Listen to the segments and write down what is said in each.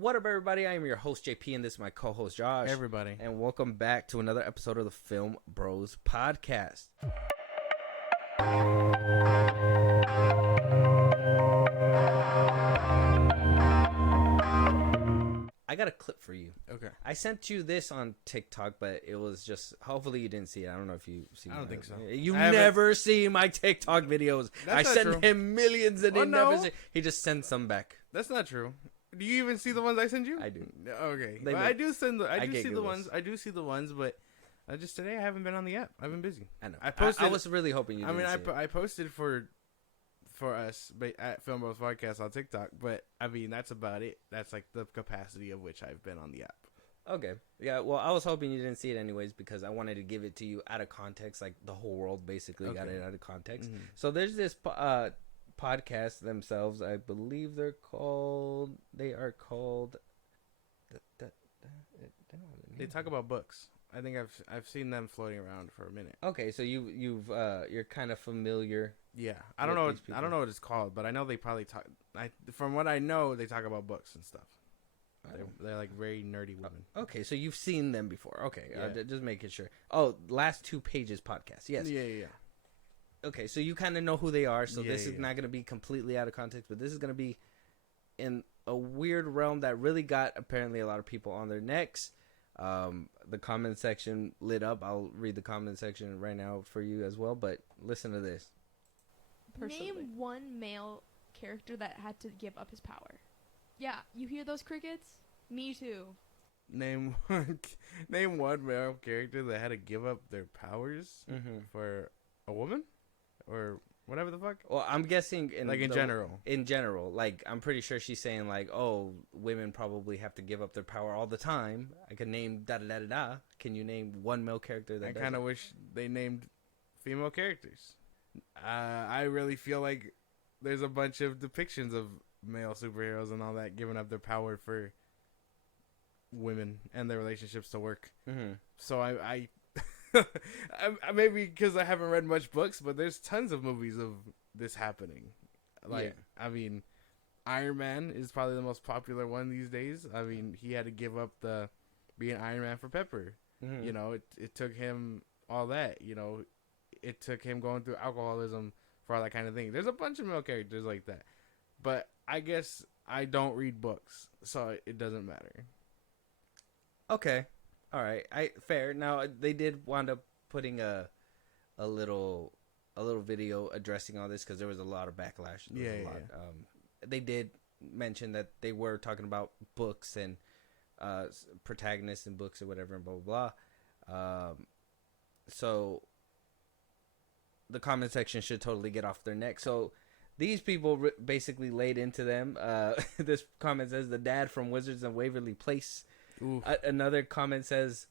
What up, everybody? I am your host, JP, and this is my co-host, Josh. Everybody. And welcome back to another episode of the Film Bros podcast. I got a clip for you. Okay. I sent you this on TikTok, but it was just, hopefully you didn't see it. I don't know if you see it. I don't think so. You never see my TikTok videos. I send him millions and he never see. He just sends some back. That's not true. Do you even see the ones I send you? I do. Okay. Well, I do send the. I do see the ones. I do see the ones, but just today I haven't been on the app. I've been busy. I know. I posted. I was really hoping you. I posted for us at FilmBros podcast on TikTok, but I mean that's about it. That's like the capacity of which I've been on the app. Okay. Yeah. Well, I was hoping you didn't see it anyways because I wanted to give it to you out of context. Like the whole world basically got it out of context. Mm-hmm. So there's this podcast themselves. I believe they are called. They talk about books. I think I've seen them floating around for a minute. Okay, so you're kind of familiar. Yeah, I don't know what it's called, but I know they probably talk. From what I know, they talk about books and stuff. They're like very nerdy women. Okay, so you've seen them before. Okay, yeah. Just making sure. Oh, Last Two Pages podcast. Yes. Yeah. Okay, so you kind of know who they are. So this is not going to be completely out of context, but this is going to be in a weird realm that really got apparently a lot of people on their necks. The comment section lit up. I'll read the comment section right now for you as well, but listen to this. Personally. Name one male character that had to give up his power. Yeah, you hear those crickets? Me too. Name one male character that had to give up their powers for a woman or whatever the fuck. Well, I'm guessing in general. In general, like I'm pretty sure she's saying like, oh, women probably have to give up their power all the time. I could name da da da da da. Can you name one male character that? I kind of wish they named female characters. I really feel like there's a bunch of depictions of male superheroes and all that giving up their power for women and their relationships to work. Mm-hmm. So I maybe because I haven't read much books, but there's tons of movies of this happening. I mean, Iron Man is probably the most popular one these days. I mean, he had to give up being Iron Man for Pepper. Mm-hmm. You know, it took him all that. You know, it took him going through alcoholism for all that kind of thing. There's a bunch of male characters like that, but I guess I don't read books, so it doesn't matter. Okay. All right, fair. Now they did wind up putting a little video addressing all this because there was a lot of backlash. They did mention that they were talking about books and protagonists in books or whatever, and blah blah blah. So the comment section should totally get off their neck. So these people basically laid into them. This comment says the dad from Wizards and Waverly Place. Another comment says,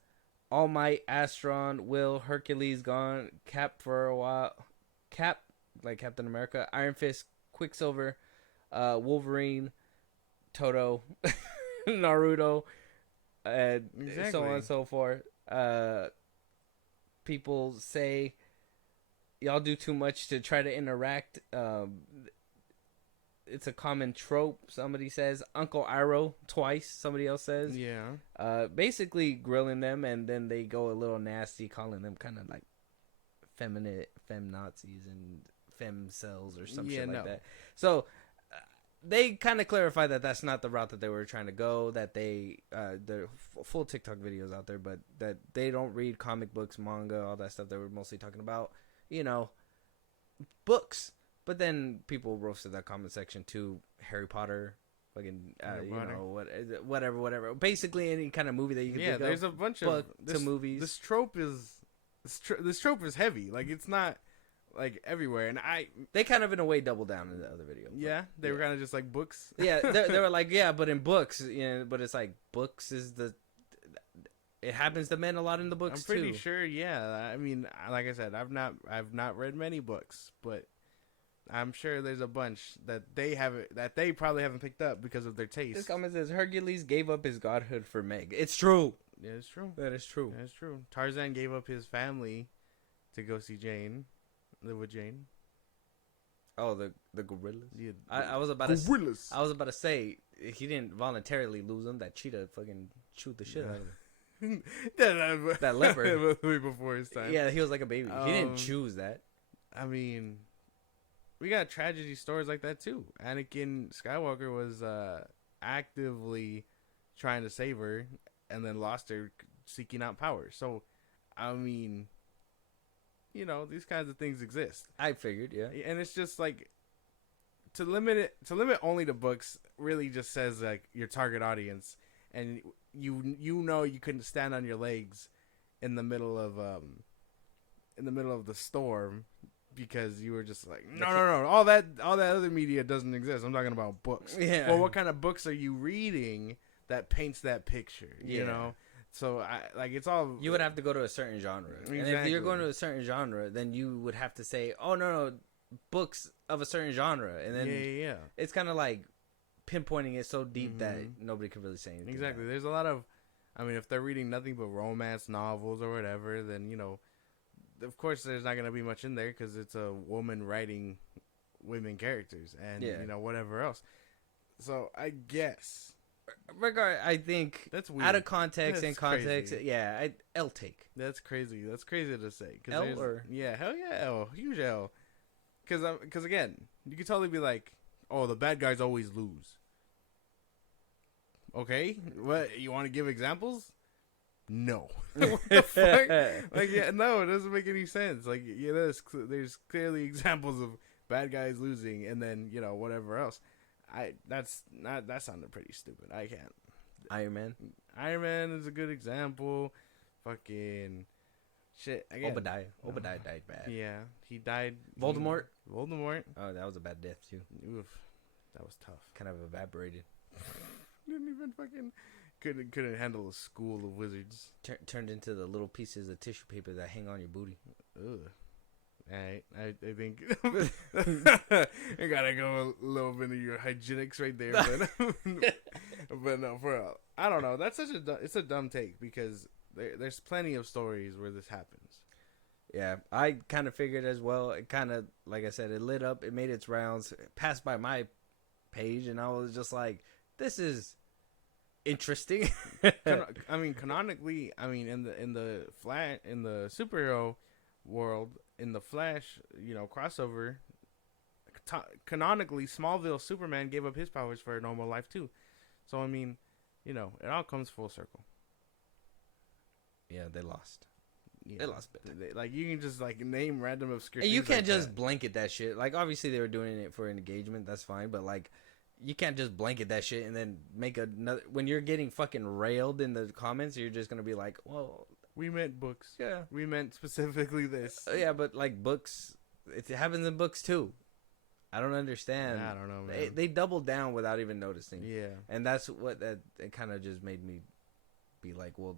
All Might, Astron, Will, Hercules gone, Cap for a while, Cap, like Captain America, Iron Fist, Quicksilver, Wolverine, Toto, Naruto, and so on and so forth. People say, y'all do too much to try to interact. It's a common trope. Somebody says Uncle Iroh twice. Somebody else says, basically grilling them, and then they go a little nasty, calling them kind of like feminazis and femcells or some shit like that. So they kind of clarify that that's not the route that they were trying to go. That they're full TikTok videos out there, but that they don't read comic books, manga, all that stuff. They were mostly talking about, books. But then people roasted that comment section too. Harry Potter, fucking, whatever. Basically, any kind of movie that you can think of. There's a bunch of movies. This trope is heavy. Like it's not like everywhere, and they kind of in a way doubled down in the other video. They were kind of just like books. Yeah, they were like, but in books, but it's like books is it happens to men a lot in the books too. I'm pretty sure. Yeah, I mean, like I said, I've not read many books, but I'm sure there's a bunch that they probably haven't picked up because of their taste. This comment says Hercules gave up his godhood for Meg. It's true. Yeah, it's true. That is true. That's true. Tarzan gave up his family to go see Jane, live with Jane. Oh, the gorillas. Yeah, I was about gorillas. I was about to say he didn't voluntarily lose them. That cheetah fucking chewed the shit out of him. That leopard. Before his time. Yeah, he was like a baby. He didn't choose that. I mean, we got tragedy stories like that too. Anakin Skywalker was actively trying to save her and then lost her seeking out power. So, I mean, you know, these kinds of things exist. I figured, yeah. And it's just like to limit only to books really just says like your target audience, and you know you couldn't stand on your legs in the middle of the storm because you were just like no all that other media doesn't exist. I'm talking about books. Yeah. Well, what kind of books are you reading that paints that picture? Yeah. You know. So it's all. You would have to go to a certain genre, Exactly. and if you're going to a certain genre, then you would have to say, "Oh no, books of a certain genre," and then yeah. It's kind of like pinpointing it so deep that nobody can really say anything. Exactly. There's a lot of, I mean, if they're reading nothing but romance novels or whatever, then you know, of course, there's not gonna be much in there because it's a woman writing women characters and you know whatever else. So I guess. I think that's weird. Out of context that's and context, crazy. yeah, L take. That's crazy. That's crazy to say. L or yeah, hell yeah, L, huge L. Because again, you could totally be like, oh, the bad guys always lose. Okay, what you want to give examples? No. What the fuck? Like, yeah, no, it doesn't make any sense. Like, yeah, there's clearly examples of bad guys losing, and then you know whatever else. That sounded pretty stupid. I can't. Iron Man. Iron Man is a good example. Fucking shit. Again. Obadiah died bad. Yeah, he died. Voldemort. Oh, that was a bad death too. Oof, that was tough. Kind of evaporated. Didn't even fucking couldn't handle a school of wizards. Turned into the little pieces of tissue paper that hang on your booty. Ugh. I think I gotta go a little bit of your hygienics right there, but no, for real. I don't know. That's it's a dumb take because there's plenty of stories where this happens. Yeah, I kind of figured as well. It kind of, like I said, it lit up. It made its rounds, it passed by my page, and I was just like, "This is interesting." I mean, canonically, in the superhero world. In the Flash, you know, crossover, canonically, Smallville Superman gave up his powers for a normal life too. So I mean, you know, it all comes full circle. Yeah, they lost. Yeah. They lost. Like you can just like name random obscure. And you can't like just that. blanket that shit. Like obviously they were doing it for an engagement. That's fine, but like you can't just blanket that shit and then make another. When you're getting fucking railed in the comments, you're just gonna be like, well. We meant books. Yeah. We meant specifically this. Yeah, but like books, it happens in books too. I don't understand. I don't know, man. They doubled down without even noticing. Yeah. And that's what it kind of just made me be like, well,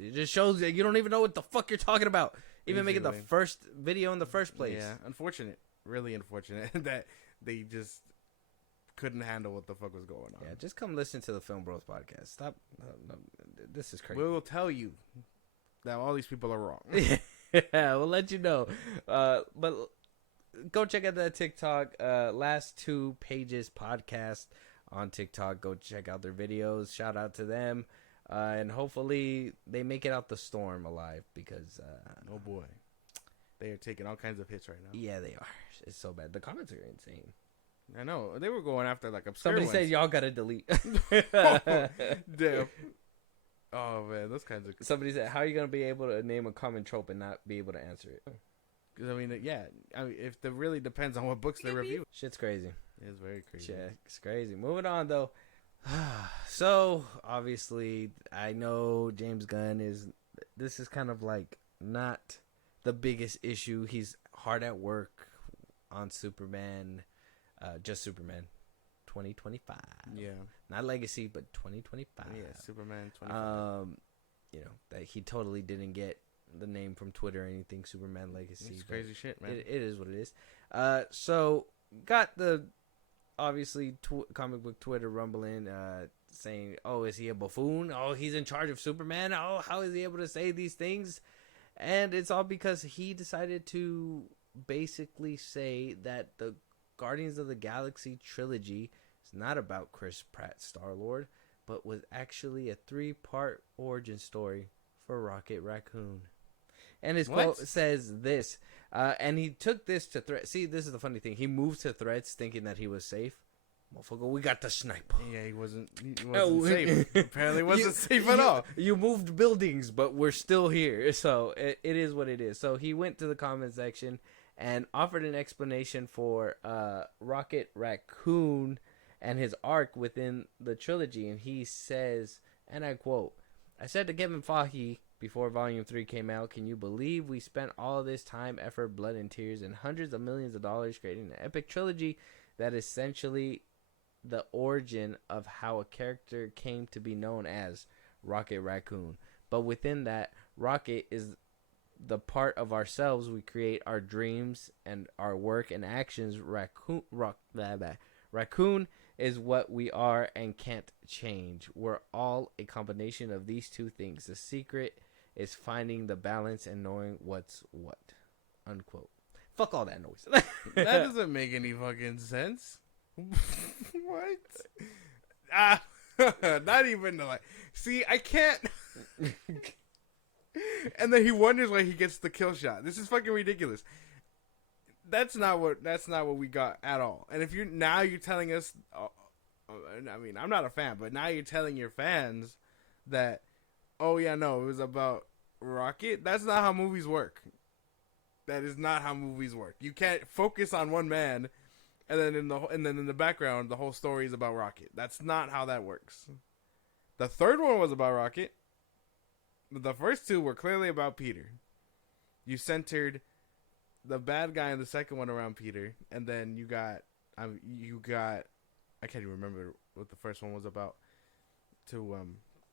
it just shows that you don't even know what the fuck you're talking about. Even making the first video in the first place. Yeah. Unfortunate. Really unfortunate that they just couldn't handle what the fuck was going on. Yeah, just come listen to the FilmBros podcast. Stop. No, this is crazy. We will tell you that all these people are wrong. Yeah, we'll let you know. But go check out that TikTok. Last 2 pages podcast on TikTok. Go check out their videos. Shout out to them. And hopefully they make it out the storm alive because... oh boy. They are taking all kinds of hits right now. Yeah, they are. It's so bad. The comments are insane. I know. They were going after like obscure Somebody ones. said y'all gotta delete. Oh, damn. Oh man, those kinds of. Somebody said, "How are you gonna be able to name a common trope and not be able to answer it?" Because I mean, yeah, if it really depends on what books they review. Shit's crazy. It's very crazy. It's crazy. Moving on though. So obviously, I know James Gunn is. This is kind of like not the biggest issue. He's hard at work on Superman, just Superman. 2025. Yeah. Not Legacy, but 2025. Yeah, Superman 2025. You know, that he totally didn't get the name from Twitter or anything, Superman Legacy. It's crazy shit, man. It is what it is. So, got the, obviously, comic book Twitter rumbling, saying, oh, is he a buffoon? Oh, he's in charge of Superman? Oh, how is he able to say these things? And it's all because he decided to basically say that the Guardians of the Galaxy trilogy is not about Chris Pratt Star-Lord, but was actually a 3-part origin story for Rocket Raccoon. And his quote says this, and he took this to Threads. See, this is the funny thing. He moved to Threads thinking that he was safe. Motherfucker, we got the sniper. Yeah, he wasn't safe. Apparently wasn't safe at all. You moved buildings, but we're still here. So it is what it is. So he went to the comment section and offered an explanation for Rocket Raccoon and his arc within the trilogy. And he says, and I quote, I said to Kevin Feige before Volume 3 came out, can you believe we spent all this time, effort, blood, and tears, and hundreds of millions of dollars creating an epic trilogy that essentially the origin of how a character came to be known as Rocket Raccoon. But within that, Rocket is the part of ourselves we create our dreams and our work and actions. Raccoon is what we are and can't change. We're all a combination of these two things. The secret is finding the balance and knowing what's what. Unquote. Fuck all that noise. That doesn't make any fucking sense. What? Not even like. See, I can't. And then he wonders why he gets the kill shot. This is fucking ridiculous. That's not what we got at all. And if you're telling us, I mean, I'm not a fan, but now you're telling your fans that, oh yeah, no, it was about Rocket. That's not how movies work. That is not how movies work. You can't focus on one man. And then in the background, the whole story is about Rocket. That's not how that works. The third one was about Rocket. The first two were clearly about Peter. You centered the bad guy in the second one around Peter, and then you got I can't even remember what the first one was about to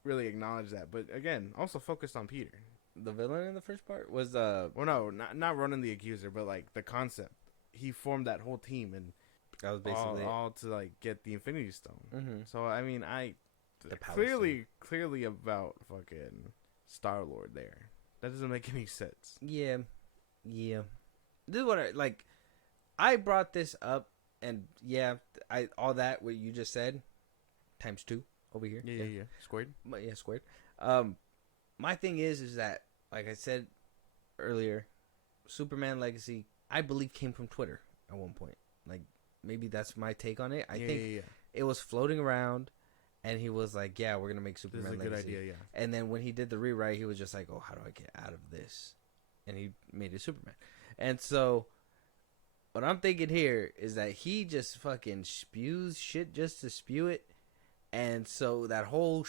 really acknowledge that. But again, also focused on Peter. The villain in the first part was well, no, not Ronan the Accuser, but like the concept. He formed that whole team and that was basically all to like get the Infinity Stone. Mm-hmm. So I mean, clearly about fucking Star-Lord there. That doesn't make any sense. Yeah. This is what I brought this up, and yeah, all that what you just said times 2 over here. Yeah. Squared. Yeah, squared. My thing is that, like I said earlier, Superman Legacy, I believe, came from Twitter at one point. Like, maybe that's my take on it. I think it was floating around, and he was like, yeah, we're going to make Superman Legacy. This is a good idea, yeah. And then when he did the rewrite, he was just like, oh, how do I get out of this? And he made it Superman. And so, what I'm thinking here is that he just fucking spews shit just to spew it. And so, that whole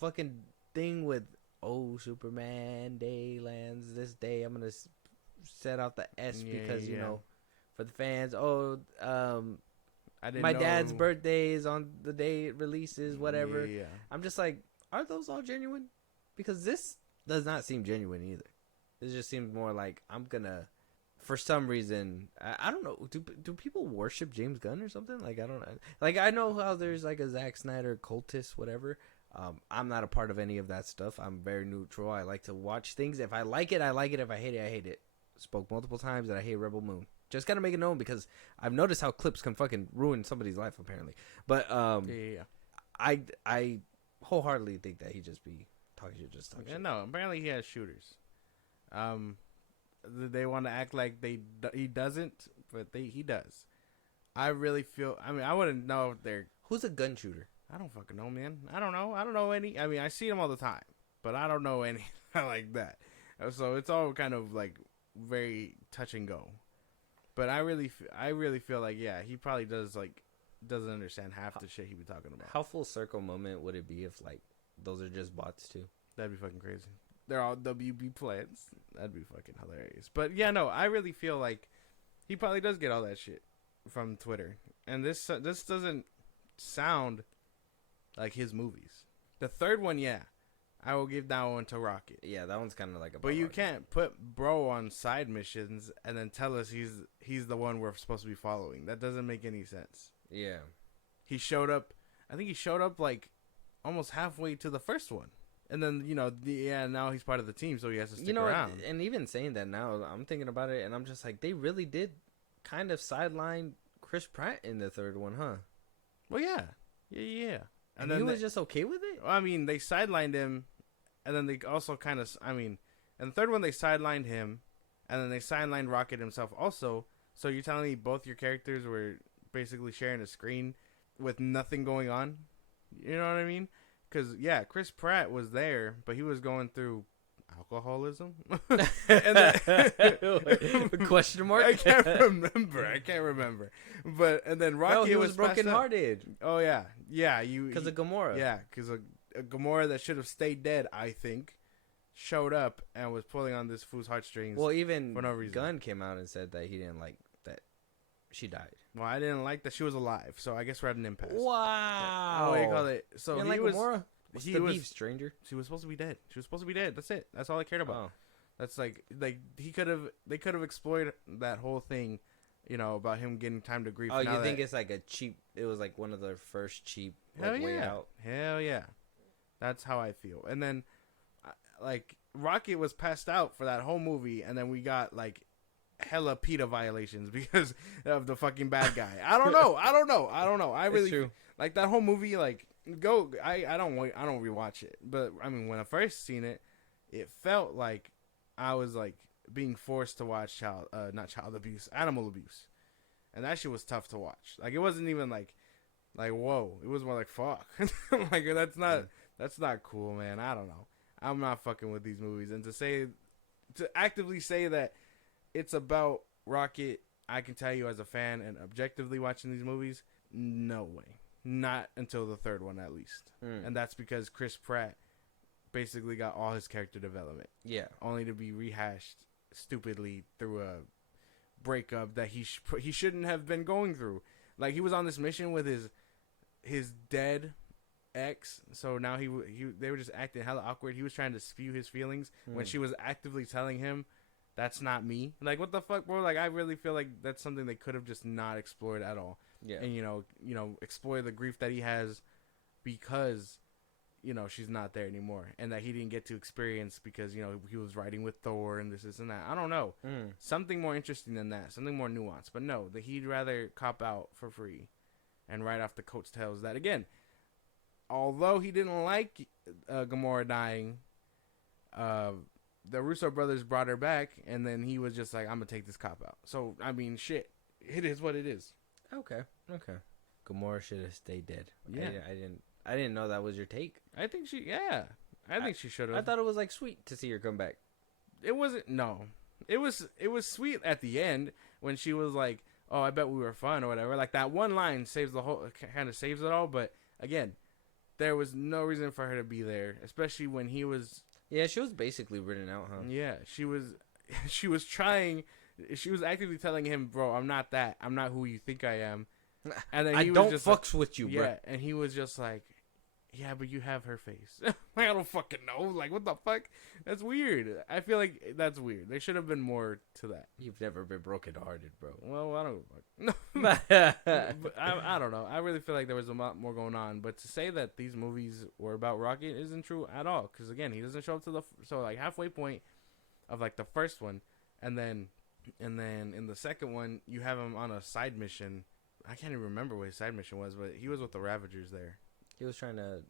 fucking thing with, oh, Superman Day lands this day, I'm going to set out the S because, you know, for the fans, my dad's birthday is on the day it releases, whatever. Yeah. I'm just like, are those all genuine? Because this does not seem genuine either. This just seems more like I'm gonna, for some reason, I don't know. Do people worship James Gunn or something? Like, I don't know. Like, I know how there's like a Zack Snyder cultist, whatever. I'm not a part of any of that stuff. I'm very neutral. I like to watch things. If I like it, I like it. If I hate it, I hate it. Spoke multiple times that I hate Rebel Moon. Just gotta make it known because I've noticed how clips can fucking ruin somebody's life apparently. But I wholeheartedly think that he just be talking shit, just talking shit. No, apparently he has shooters. They want to act like he doesn't, but he does. I really feel. I mean, I wouldn't know if they're. Who's a gun shooter? I don't fucking know, man. I don't know any. I mean, I see them all the time, but I don't know any like that. So it's all kind of like very touch and go. But I really feel like, yeah, he probably doesn't understand half the shit he be talking about. How full circle moment would it be if like those are just bots too? That'd be fucking crazy. They're all WB plans. That'd be fucking hilarious. But yeah, no, I really feel like he probably does get all that shit from Twitter. And this doesn't sound like his movies. The third one, yeah. I will give that one to Rocket. Yeah, that one's kind of like a. But you can't put bro on side missions and then tell us he's the one we're supposed to be following. That doesn't make any sense. Yeah. He showed up. I think he showed up like almost halfway to the first one, and then now he's part of the team, so he has to stick around. And even saying that now, I'm thinking about it, and I'm just like, they really did kind of sideline Chris Pratt in the third one, huh? Well, yeah. And then he was just okay with it. I mean, they sidelined him, and then they also kind of. I mean, in the third one they sidelined him, and then they sidelined Rocket himself also. So you're telling me both your characters were basically sharing a screen with nothing going on? You know what I mean? Because, yeah, Chris Pratt was there, but he was going through alcoholism. Question mark? I can't remember. But, and then Rocky he was brokenhearted. Oh, yeah. Yeah. Because of Gilmore. Yeah, because a Gilmore that should have stayed dead, I think, showed up and was pulling on this fool's heartstrings. Well, even for no reason. Gunn came out and said that he didn't like that she died. Well, I didn't like that she was alive, so I guess we're at an impasse. Wow. What do you call it? So he was. Gamora? What's the beef, stranger? She was supposed to be dead. That's it. That's all I cared about. Oh. That's they could have explored that whole thing, about him getting time to grieve. Oh, you think it's like it was like one of their first cheap way out? Hell yeah. That's how I feel. And then, Rocket was passed out for that whole movie, and then we got hella PETA violations because of the fucking bad guy. I don't know. I really true. That whole movie. I don't rewatch it, but I mean, when I first seen it, it felt like I was being forced to watch animal abuse, and that shit was tough to watch. It wasn't even whoa. It was more fuck. That's not cool, man. I don't know. I'm not fucking with these movies, and to actively say that it's about Rocket, I can tell you as a fan and objectively watching these movies, no way. Not until the third one, at least. And that's because Chris Pratt basically got all his character development. Yeah. Only to be rehashed stupidly through a breakup that he shouldn't have been going through. He was on this mission with his dead ex, so now they were just acting hella awkward. He was trying to spew his feelings when she was actively telling him, that's not me. What the fuck, bro? I really feel like that's something they could have just not explored at all. Yeah. And, explore the grief that he has because, she's not there anymore. And that he didn't get to experience because, he was riding with Thor and this and that. I don't know. Something more interesting than that. Something more nuanced. But no, that he'd rather cop out for free and ride off the coattails that, again, although he didn't like Gamora dying, the Russo brothers brought her back, and then he was just like, I'm going to take this cop out. So, I mean, shit. It is what it is. Okay. Gilmore should have stayed dead. Yeah. I didn't know that was your take. I think she should have. I thought it was sweet to see her come back. It wasn't, no. It was sweet at the end when she was like, oh, I bet we were fun or whatever. That one line kind of saves it all, but again, there was no reason for her to be there, especially when he was. Yeah, she was basically written out, huh? Yeah, she was trying. She was actively telling him, bro, I'm not that. I'm not who you think I am. And then I don't fucks with you, bro. Yeah, and he was just like, yeah, but you have her face. I don't fucking know. What the fuck? That's weird. I feel like that's weird. There should have been more to that. You've never been brokenhearted, bro. Well, I don't but I don't know. I really feel like there was a lot more going on. But to say that these movies were about Rocket isn't true at all. Because, again, he doesn't show up to the halfway point of, the first one. And then in the second one, you have him on a side mission. I can't even remember what his side mission was, but he was with the Ravagers there. He was trying to.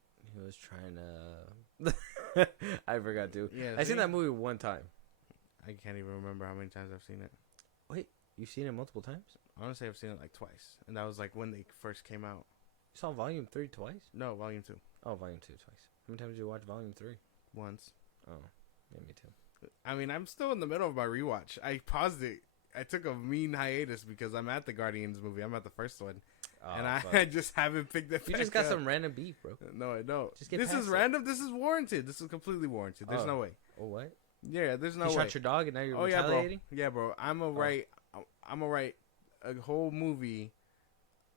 I forgot to. Yeah, I seen that movie one time. I can't even remember how many times I've seen it. Wait, you've seen it multiple times? Honestly, I've seen it twice, and that was when they first came out. You saw Volume 3 twice? No, Volume 2. Oh, Volume 2 twice. How many times did you watch Volume 3? Once. Oh, yeah, me too. I mean, I'm still in the middle of my rewatch. I paused it. I took a mean hiatus because I'm at the Guardians movie. I'm at the first one. Oh, and I just haven't picked it back You just got some random beef, bro. No, I don't. This is random. This is warranted. This is completely warranted. There's no way. Oh, what? Yeah, there's no way. You shot your dog and now you're retaliating? Yeah, bro. I'm gonna write a whole movie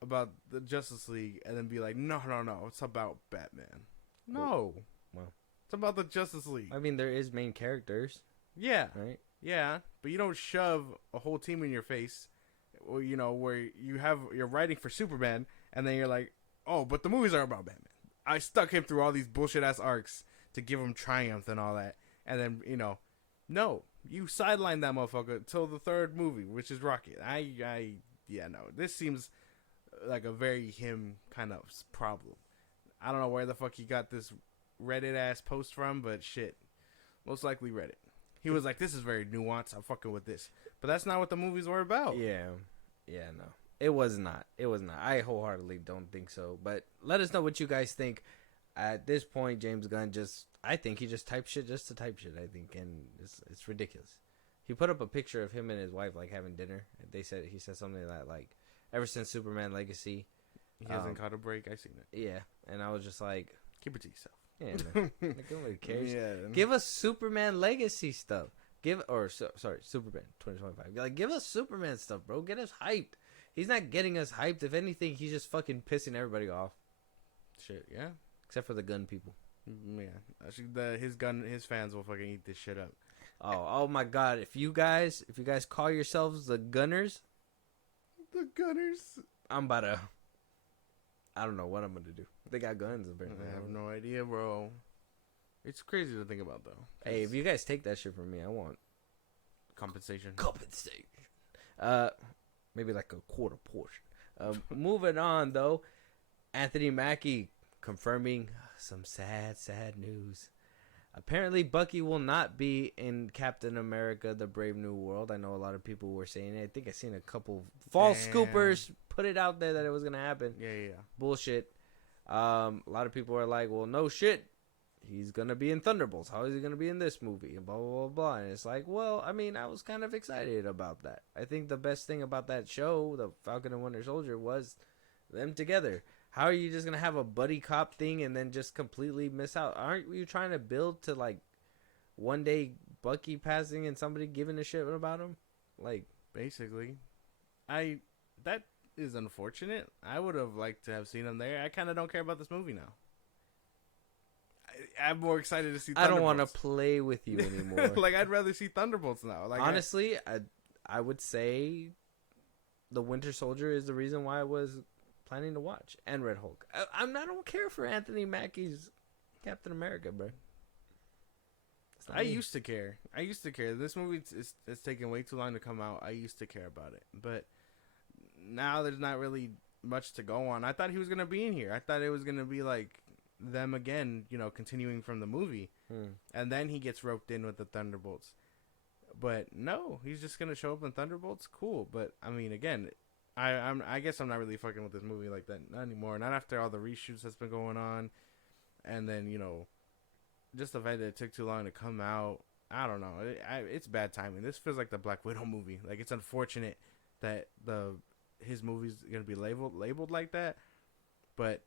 about the Justice League and then be like, no, it's about Batman. No. Well, it's about the Justice League. I mean, there is main characters. Yeah. Right? Yeah, but you don't shove a whole team in your face, or, where you're writing for Superman, and then you're like, oh, but the movies are about Batman. I stuck him through all these bullshit ass arcs to give him triumph and all that, and then no, you sidelined that motherfucker till the third movie, which is Rocket. I yeah, no, this seems like a very him kind of problem. I don't know where the fuck he got this Reddit ass post from, but shit, most likely Reddit. He was like, "This is very nuanced. I'm fucking with this," but that's not what the movies were about. Yeah, no, it was not. I wholeheartedly don't think so. But let us know what you guys think. At this point, James Gunn I think he just typed shit just to type shit. I think, and it's ridiculous. He put up a picture of him and his wife like having dinner. He said something like, ever since Superman Legacy, He hasn't caught a break. I seen it. Yeah, and I was just like, keep it to yourself. Yeah, like, nobody cares. Yeah. Give us Superman Legacy stuff. Superman 2025. Like, give us Superman stuff, bro. Get us hyped. He's not getting us hyped. If anything, he's just fucking pissing everybody off. Shit, yeah. Except for the gun people. Yeah, actually, his fans will fucking eat this shit up. Oh my God! If you guys call yourselves the Gunners, I'm about to. I don't know what I'm gonna do. They got guns apparently. I have no idea, bro. It's crazy to think about, though. Hey, if you guys take that shit from me, I want compensation. Maybe like a quarter portion. Moving on though, Anthony Mackie confirming some sad news. Apparently, Bucky will not be in Captain America: The Brave New World. I know a lot of people were saying it. I think I seen a couple false scoopers put it out there that it was gonna happen. Yeah. Bullshit. A lot of people are like, well, no shit. He's gonna be in Thunderbolts. How is he gonna be in this movie? And blah blah blah blah. And it's like, well, I mean, I was kind of excited about that. I think the best thing about that show, the Falcon and Winter Soldier, was them together. How are you just gonna have a buddy cop thing and then just completely miss out? Aren't you trying to build to like one day Bucky passing and somebody giving a shit about him? Like, basically, that is unfortunate. I would have liked to have seen him there. I kind of don't care about this movie now. I'm more excited to see Thunderbolts. I don't want to play with you anymore. Like, I'd rather see Thunderbolts now. Like, honestly, I would say the Winter Soldier is the reason why I was planning to watch, and Red Hulk. I don't care for Anthony Mackie's Captain America, bro. I used to care. This movie is taking way too long to come out. I used to care about it, but now there's not really much to go on. I thought he was gonna be in here. I thought it was gonna be like them again, continuing from the movie, and then he gets roped in with the Thunderbolts. But no, he's just gonna show up in Thunderbolts. Cool, but I mean, again, I guess I'm not really fucking with this movie like that anymore. Not after all the reshoots that's been going on, and then just the fact that it took too long to come out. I don't know. It's bad timing. This feels like the Black Widow movie. Like, it's unfortunate that his movie's gonna be labeled like that, but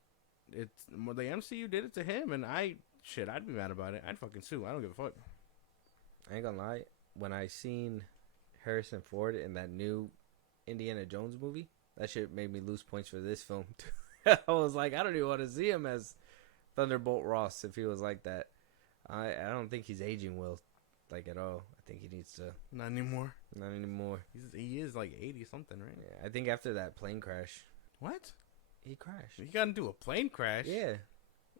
the MCU did it to him, and I'd be mad about it. I'd fucking sue. I don't give a fuck. I ain't gonna lie. When I seen Harrison Ford in that new Indiana Jones movie, that shit made me lose points for this film too. I was like, I don't even want to see him as Thunderbolt Ross if he was like that. I don't think he's aging well, like, at all. I think he needs to. Not anymore. He is like 80 something, right? Yeah, I think after that plane crash. What? He crashed. He got into a plane crash? Yeah.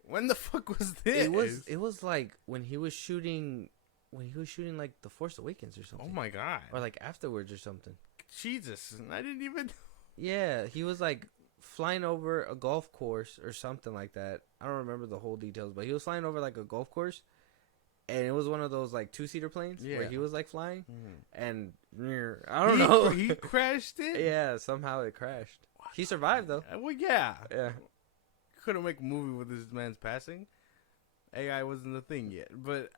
When the fuck was this? It was like when he was shooting like The Force Awakens or something. Oh my God. Or like afterwards or something. Jesus, I didn't even. Yeah, he was like flying over a golf course or something like that. I don't remember the whole details, but he was flying over like a golf course, and it was one of those like 2-seater planes where he was like flying, and I don't know. He crashed it. Yeah, somehow it crashed. He survived though. Well, yeah. Yeah. Couldn't make a movie with this man's passing. AI wasn't the thing yet, but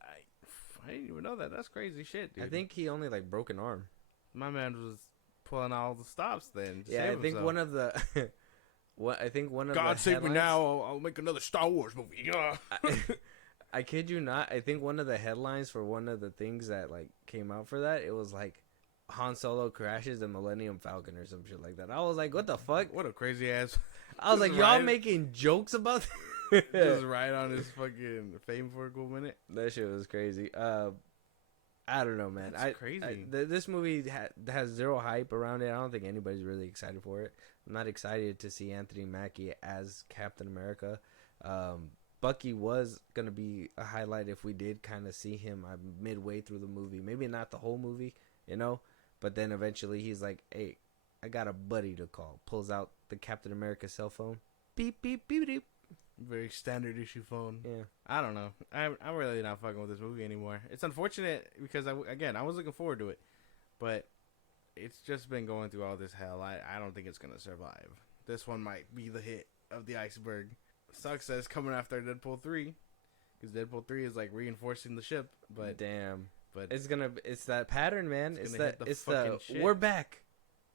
I didn't even know that. That's crazy shit, dude. I think he only like broke an arm. My man was pulling all the stops then. Yeah, I think one of the. God save me now! I'll make another Star Wars movie. I kid you not. I think one of the headlines for one of the things that like came out for that, it was like Han Solo crashes the Millennium Falcon or some shit like that. I was like, what the fuck? What a crazy ass. I was like, y'all making jokes about that? Just right on his fucking fame for a cool minute. That shit was crazy. I don't know, man. That's crazy. This movie has zero hype around it. I don't think anybody's really excited for it. I'm not excited to see Anthony Mackie as Captain America. Bucky was going to be a highlight if we did kind of see him midway through the movie. Maybe not the whole movie, but then eventually he's like, hey, I got a buddy to call. Pulls out the Captain America cell phone. Beep, beep, beep, beep. Very standard issue phone. Yeah. I don't know. I'm really not fucking with this movie anymore. It's unfortunate because, I was looking forward to it. But it's just been going through all this hell. I don't think it's going to survive. This one might be the hit of the iceberg. Sucks that it's coming after Deadpool 3. Because Deadpool 3 is like reinforcing the ship. But damn. But it's that pattern, man. It's the shit. we're back.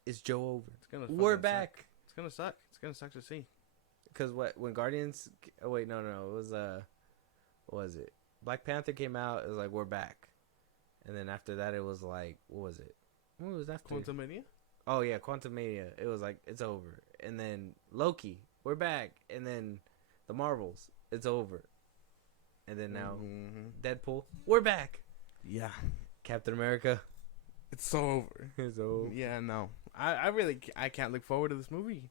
Is Joe over? We're back. Suck. It's gonna suck. It's gonna suck to see. Because when Guardians? Oh wait, no. It was what was it? Black Panther came out. It was like we're back, and then after that it was like what was it? What was after? Quantumania? Oh yeah, Quantumania. It was like it's over, and then Loki, we're back, and then the Marvels, it's over, and then now Deadpool, we're back. Yeah. Captain America, it's so over. It's over. Yeah, no. I really can't look forward to this movie.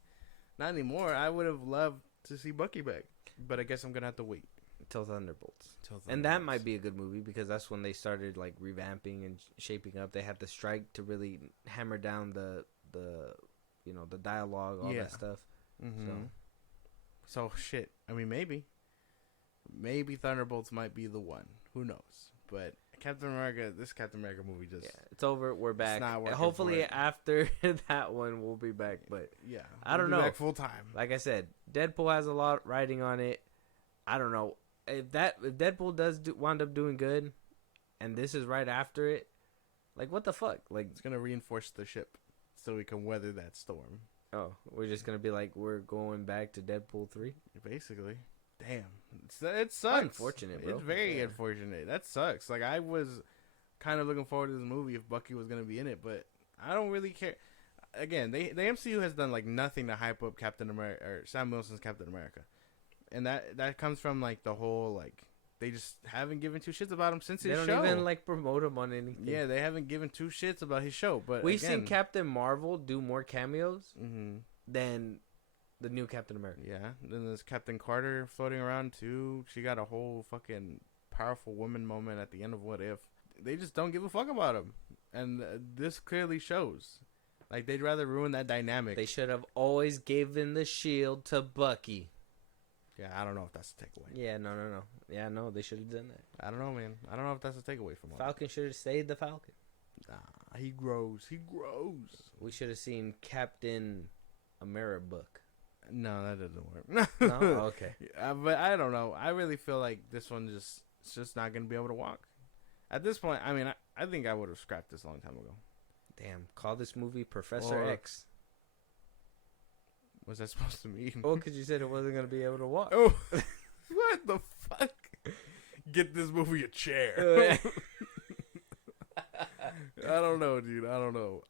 Not anymore. I would have loved to see Bucky back, but I guess I'm gonna have to wait till Thunderbolts. And that might be a good movie because that's when they started like revamping and shaping up. They had the strike to really hammer down the the dialogue, all that stuff. Mm-hmm. So shit. I mean, maybe Thunderbolts might be the one. Who knows? But this Captain America movie just it's over. We're back. Hopefully after that one we'll be back. But yeah, I don't know. Back full time. Like I said, Deadpool has a lot riding on it. I don't know if Deadpool does wind up doing good, and this is right after it. Like what the fuck? Like it's gonna reinforce the ship so we can weather that storm. Oh, we're just gonna be like we're going back to Deadpool 3, basically. Damn, it sucks. Unfortunate, bro. It's very unfortunate. That sucks. Like I was kind of looking forward to this movie if Bucky was gonna be in it, but I don't really care. Again, the MCU has done like nothing to hype up Captain America or Sam Wilson's Captain America, and that comes from like the whole like they just haven't given two shits about him since his show. They don't even like promote him on anything. Yeah, they haven't given two shits about his show. But we've seen Captain Marvel do more cameos than the new Captain America. Yeah. Then there's Captain Carter floating around too. She got a whole fucking powerful woman moment at the end of What If. They just don't give a fuck about him. And this clearly shows. Like, they'd rather ruin that dynamic. They should have always given the shield to Bucky. Yeah, I don't know if that's a takeaway. Yeah, no. Yeah, no, they should have done that. I don't know, man. I don't know if that's a takeaway from all Falcon should have stayed the Falcon. Nah, he grows. We should have seen Captain America. No, that doesn't work. No? Okay. But I don't know. I really feel like this one it's just not going to be able to walk. At this point, I mean, I think I would have scrapped this a long time ago. Damn, call this movie Professor X. What's that supposed to mean? Oh, because you said it wasn't going to be able to walk. Oh, what the fuck? Get this movie a chair. I don't know, dude. I don't know.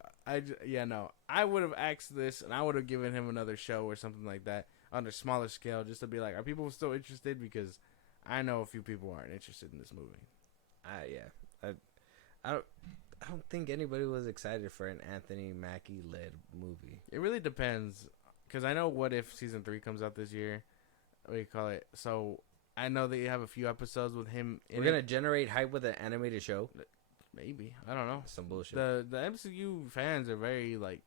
No. I would have asked this, and I would have given him another show or something like that on a smaller scale, just to be like, are people still interested? Because I know a few people aren't interested in this movie. Yeah. I don't think anybody was excited for an Anthony Mackie led movie. It really depends, because I know What If season 3 comes out this year. What do you call it? So I know that you have a few episodes with him. We're gonna generate hype with an animated show. Maybe. I don't know. Some bullshit. The MCU fans are very, like,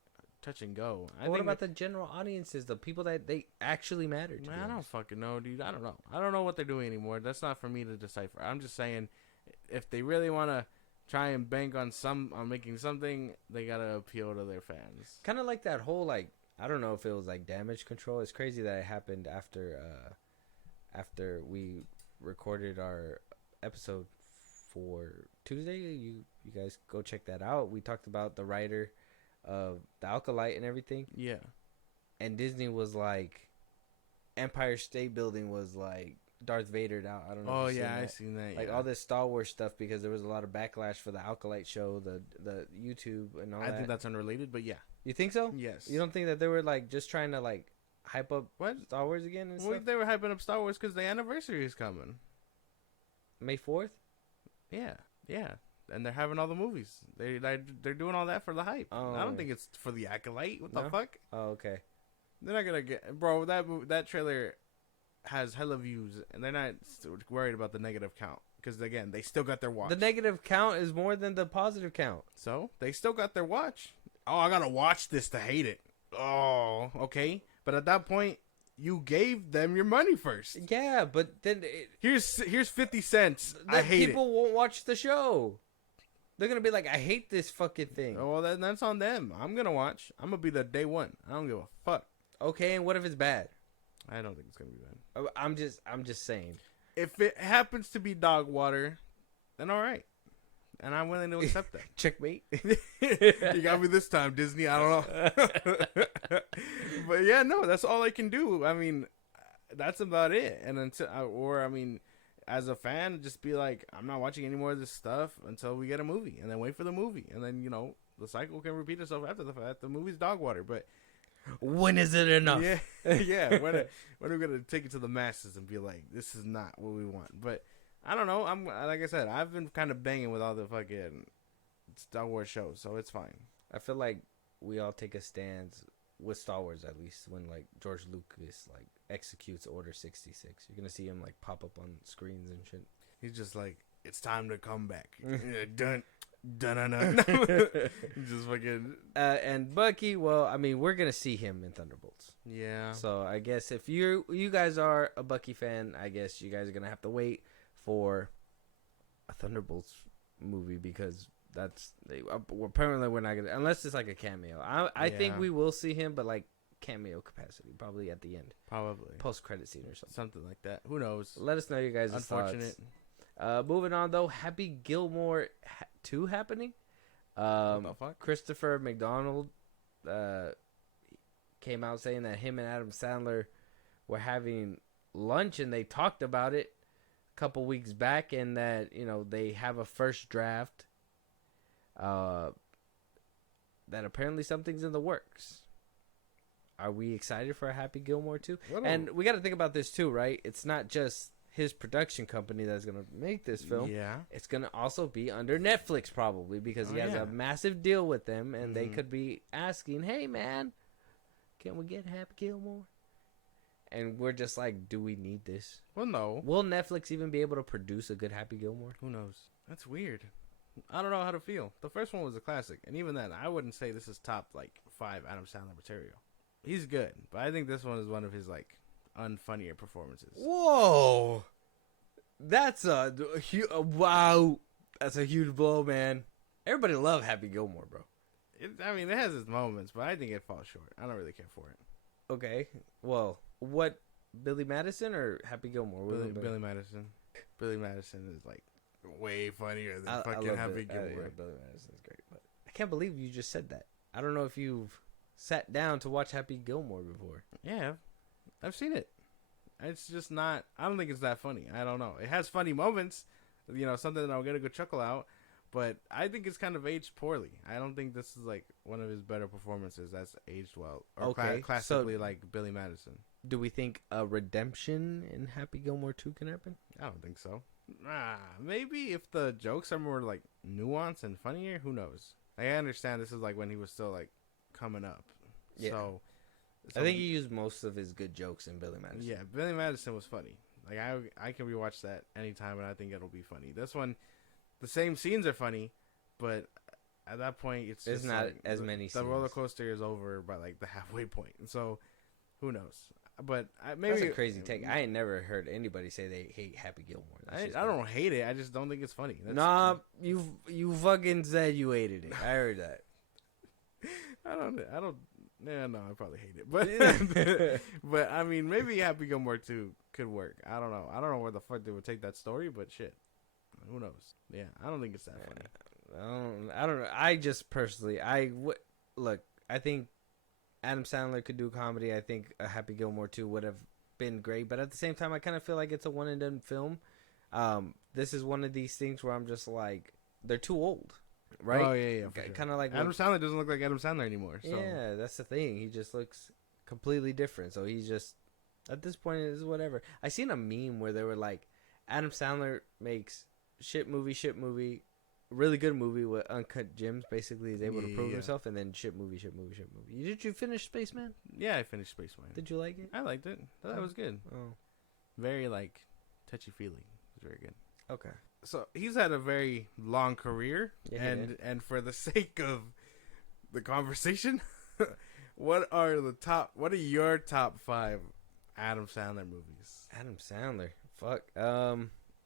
touch and go. What about the general audiences, the people that they actually matter to? Man, I don't fucking know, dude. I don't know. I don't know what they're doing anymore. That's not for me to decipher. I'm just saying, if they really want to try and bank on making something, they got to appeal to their fans. Kind of like that whole, like, I don't know if it was, like, Damage Control. It's crazy that it happened after we recorded our episode for Tuesday. You guys go check that out. We talked about the writer of the Alkalite and everything. Yeah. And Disney was like, Empire State Building was like Darth Vadered out. I don't know. Oh yeah, I seen that. Like all this Star Wars stuff, because there was a lot of backlash for the Alkalite show, the YouTube and all that. I think that's unrelated, but yeah. You think so? Yes. You don't think that they were like just trying to like hype up Star Wars again and stuff? They were hyping up Star Wars because the anniversary is coming. May 4th? Yeah. And they're having all the movies. They're doing all that for the hype. Oh. I don't think it's for the Acolyte. What the fuck? Oh, okay. They're not gonna get, bro. That trailer has hella views, and they're not worried about the negative count because again, they still got their watch. The negative count is more than the positive count. So they still got their watch. oh, I gotta watch this to hate it. Oh, okay. But at that point, you gave them your money first. Yeah, but then here's 50 cents. I hate people won't watch the show. They're gonna be like, I hate this fucking thing. Oh, well, then that's on them. I'm gonna watch. I'm gonna be there day one. I don't give a fuck. Okay, and what if it's bad? I don't think it's gonna be bad. I'm just saying. If it happens to be dog water, then all right, and I'm willing to accept that. Checkmate. You got me this time, Disney. I don't know. But yeah, no, that's all I can do. I mean, that's about it. And until, or I mean, as a fan, just be like, I'm not watching any more of this stuff until we get a movie, and then wait for the movie, and then the cycle can repeat itself after the fact. The movie's dog water, but when is it enough? Yeah, yeah. When are we gonna take it to the masses and be like, this is not what we want? But I don't know. I'm like I said, I've been kind of banging with all the fucking Star Wars shows, so it's fine. I feel like we all take a stance with Star Wars, at least when like George Lucas like executes Order 66. You're gonna see him like pop up on screens and shit. He's just like, it's time to come back. Dun. Just fucking. And Bucky, well, I mean, we're gonna see him in Thunderbolts. Yeah. So I guess if you guys are a Bucky fan, I guess you guys are gonna have to wait for a Thunderbolts movie, because apparently we're not gonna, unless it's like a cameo. I think we will see him, but like cameo capacity, probably at the end, probably post credit scene or something like that. Who knows? Let us know you guys' unfortunate thoughts. Moving on though, Happy Gilmore 2 happening. What the fuck? Christopher McDonald came out saying that him and Adam Sandler were having lunch and they talked about it a couple weeks back, and that they have a first draft. That apparently something's in the works. Are we excited for a Happy Gilmore 2? And we got to think about this too, right? It's not just his production company that's going to make this film. Yeah. It's going to also be under Netflix probably, because he has a massive deal with them, and they could be asking, hey man, can we get Happy Gilmore? And we're just like, do we need this? Well, no. Will Netflix even be able to produce a good Happy Gilmore? Who knows? That's weird. I don't know how to feel. The first one was a classic, and even then, I wouldn't say this is top like 5 Adam Sandler material. He's good, but I think this one is one of his like unfunnier performances. Whoa, that's wow. That's a huge blow, man. Everybody love Happy Gilmore, bro. It has its moments, but I think it falls short. I don't really care for it. Okay, well, what, Billy Madison or Happy Gilmore? Billy Madison. Billy Madison is like way funnier than fucking Happy Gilmore. Billy Madison's great, but I can't believe you just said that. I don't know if you've sat down to watch Happy Gilmore before. Yeah, I've seen it. It's just not. I don't think it's that funny. I don't know. It has funny moments, something that I'll get a good chuckle out. But I think it's kind of aged poorly. I don't think this is like one of his better performances that's aged well, or classically like Billy Madison. Do we think a redemption in Happy Gilmore 2 can happen? I don't think so. Maybe if the jokes are more like nuanced and funnier. Who knows? I understand this is like when he was still like coming up. Yeah. So I think he used most of his good jokes in Billy Madison. Yeah, Billy Madison was funny. Like I can rewatch that anytime, and I think it'll be funny. This one, the same scenes are funny, but at that point, it's just not like as many. The roller coaster is over by like the halfway point, and so who knows? But maybe that's a crazy take. I ain't never heard anybody say they hate Happy Gilmore. I don't hate it. I just don't think it's funny. You fucking said you hated it. I heard that. I don't. Yeah, no, I probably hate it. But I mean, maybe Happy Gilmore 2 could work. I don't know. I don't know where the fuck they would take that story, but shit, who knows? Yeah, I don't think it's that funny. I don't know. I just personally, look. I think Adam Sandler could do comedy. I think a Happy Gilmore 2 would have been great, but at the same time, I kind of feel like it's a one and done film. This is one of these things where I'm just like, they're too old. Right? Oh, yeah. Kind of like Adam Sandler doesn't look like Adam Sandler anymore. So. Yeah, that's the thing. He just looks completely different. So he's just, at this point, it's whatever. I seen a meme where they were like, Adam Sandler makes shit movie, really good movie with uncut gems. Basically, he's able to prove himself, and then shit movie. Did you finish Spaceman? Yeah, I finished Spaceman. Did you like it? I liked it. That was good. Oh, very like touchy-feely. It was very good. Okay. So he's had a very long career, yeah, and for the sake of the conversation. What are your top 5 Adam Sandler movies? Adam Sandler. Fuck.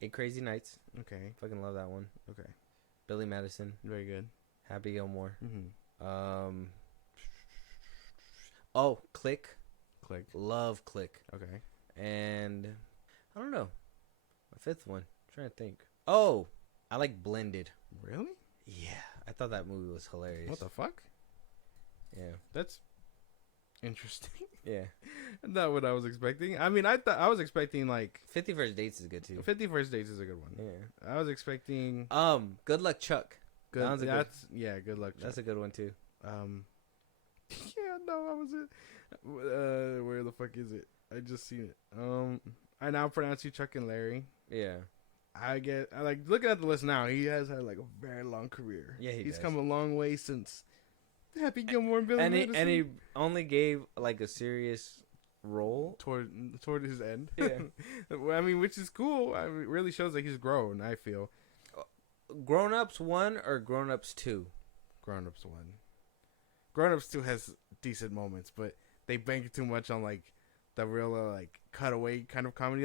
8 Crazy Nights. Okay. Fucking love that one. Okay. Billy Madison. Very good. Happy Gilmore. Mm-hmm. Oh, Click. Click. Love Click. Okay. And I don't know. A 5th one. I'm trying to think. Oh, I like Blended. Really? Yeah. I thought that movie was hilarious. What the fuck? Yeah. That's interesting. Yeah. Not what I was expecting. I mean, I was expecting like 50 First Dates is good too. 50 First Dates is a good one. Yeah. I was expecting Good Luck Chuck. Good. That was a good. Yeah, Good Luck Chuck. That's a good one too. Yeah, no, I was it. Where the fuck is it? I just seen it. I now pronounce you Chuck and Larry. Yeah. I like looking at the list now. He has had like a very long career. Yeah, he's come a long way since Happy Gilmore and Billy Madison. And he only gave like a serious role toward his end. Yeah. I mean, which is cool. I mean, it really shows that he's grown. I feel. Grown Ups 1 or Grown Ups 2? Grown Ups 1. Grown Ups 2 has decent moments, but they bank too much on like the real like cutaway kind of comedy,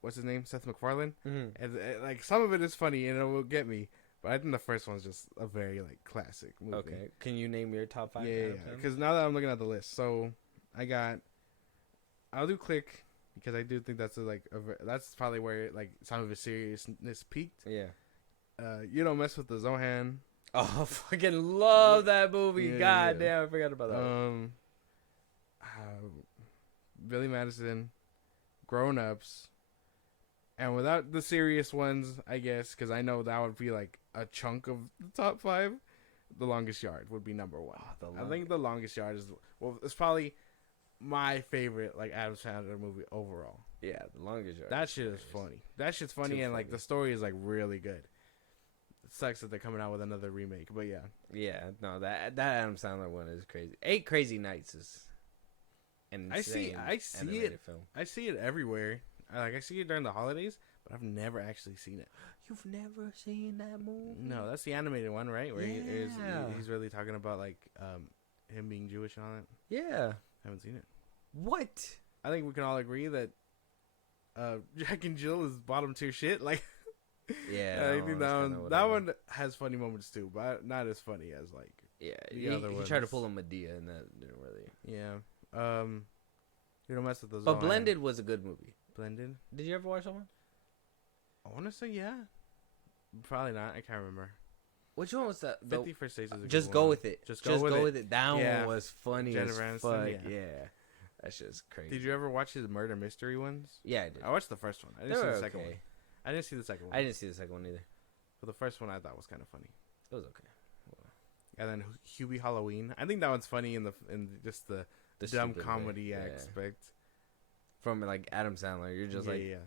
what's his name, Seth MacFarlane, and like some of it is funny and it will get me, but I think the first one's just a very like classic movie. Okay, can you name your top 5? Yeah, because now that I'm looking at the list, so I'll do Click because I do think that's that's probably where like some of his seriousness peaked. Yeah. You Don't Mess with the Zohan. Oh, fucking love that movie. Yeah, God damn, I forgot about that. Billy Madison, Grown Ups, and without the serious ones, I guess, because I know that would be like a chunk of the top 5. The Longest Yard would be number 1. I think The Longest Yard it's probably my favorite like Adam Sandler movie overall. Yeah, The Longest Yard. That shit is funny. That shit's funny, and like the story is like really good. It sucks that they're coming out with another remake, but yeah. Yeah, no, that Adam Sandler one is crazy. 8 Crazy Nights is insane. I see it. Film. I see it everywhere. I see it during the holidays, but I've never actually seen it. You've never seen that movie? No, that's the animated one, right? Where yeah. he's really talking about like him being Jewish and all that. Yeah, I haven't seen it. What? I think we can all agree that Jack and Jill is bottom tier shit. Like, yeah, I think that one has funny moments too, but not as funny as like the other ones. He tried to pull a Medea, and that didn't really. Yeah. You Don't Mess with those. But Blended was a good movie. Blended. Did you ever watch that one? I want to say yeah. Probably not. I can't remember. Which one was that? 50 First Dates is a Just good go one. with it. Just go with it. That one was funny Jennifer as Aniston, fuck. Yeah. That's just crazy. Did you ever watch his murder mystery ones? Yeah, I did. I watched the first one. I didn't see the second one. I didn't see the second one. I didn't see the second one either. But the first one I thought was kind of funny. It was okay. And then Hubie Halloween. I think that one's funny in just the dumb comedy aspect. From like Adam Sandler, you're just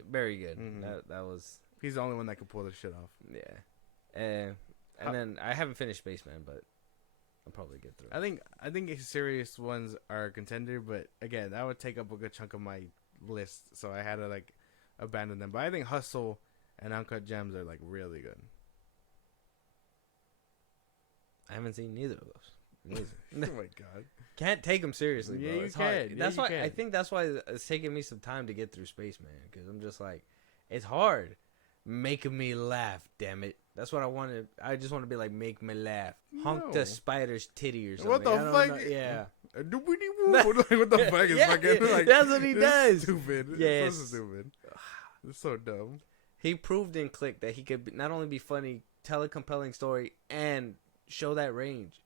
very good. Mm-hmm. That was. He's the only one that could pull this shit off. Yeah, and then I haven't finished Spaceman, but I'll probably get through. I think his serious ones are a contender, but again, that would take up a good chunk of my list, so I had to like abandon them. But I think Hustle and Uncut Gems are like really good. I haven't seen neither of those. Oh my god! Can't take them seriously, bro. Yeah, it's hard. Yeah, that's why I think that's why it's taking me some time to get through Spaceman, because I'm just like, it's hard, making me laugh. Damn it! That's what I wanted. I just want to be like, make me laugh. Honk the spider's titty or something. What the fuck? Yeah. What the fuck is fucking like? That's what he does. Stupid. Yes. It's so stupid. It's so dumb. He proved in Click that he could not only be funny, tell a compelling story, and show that range.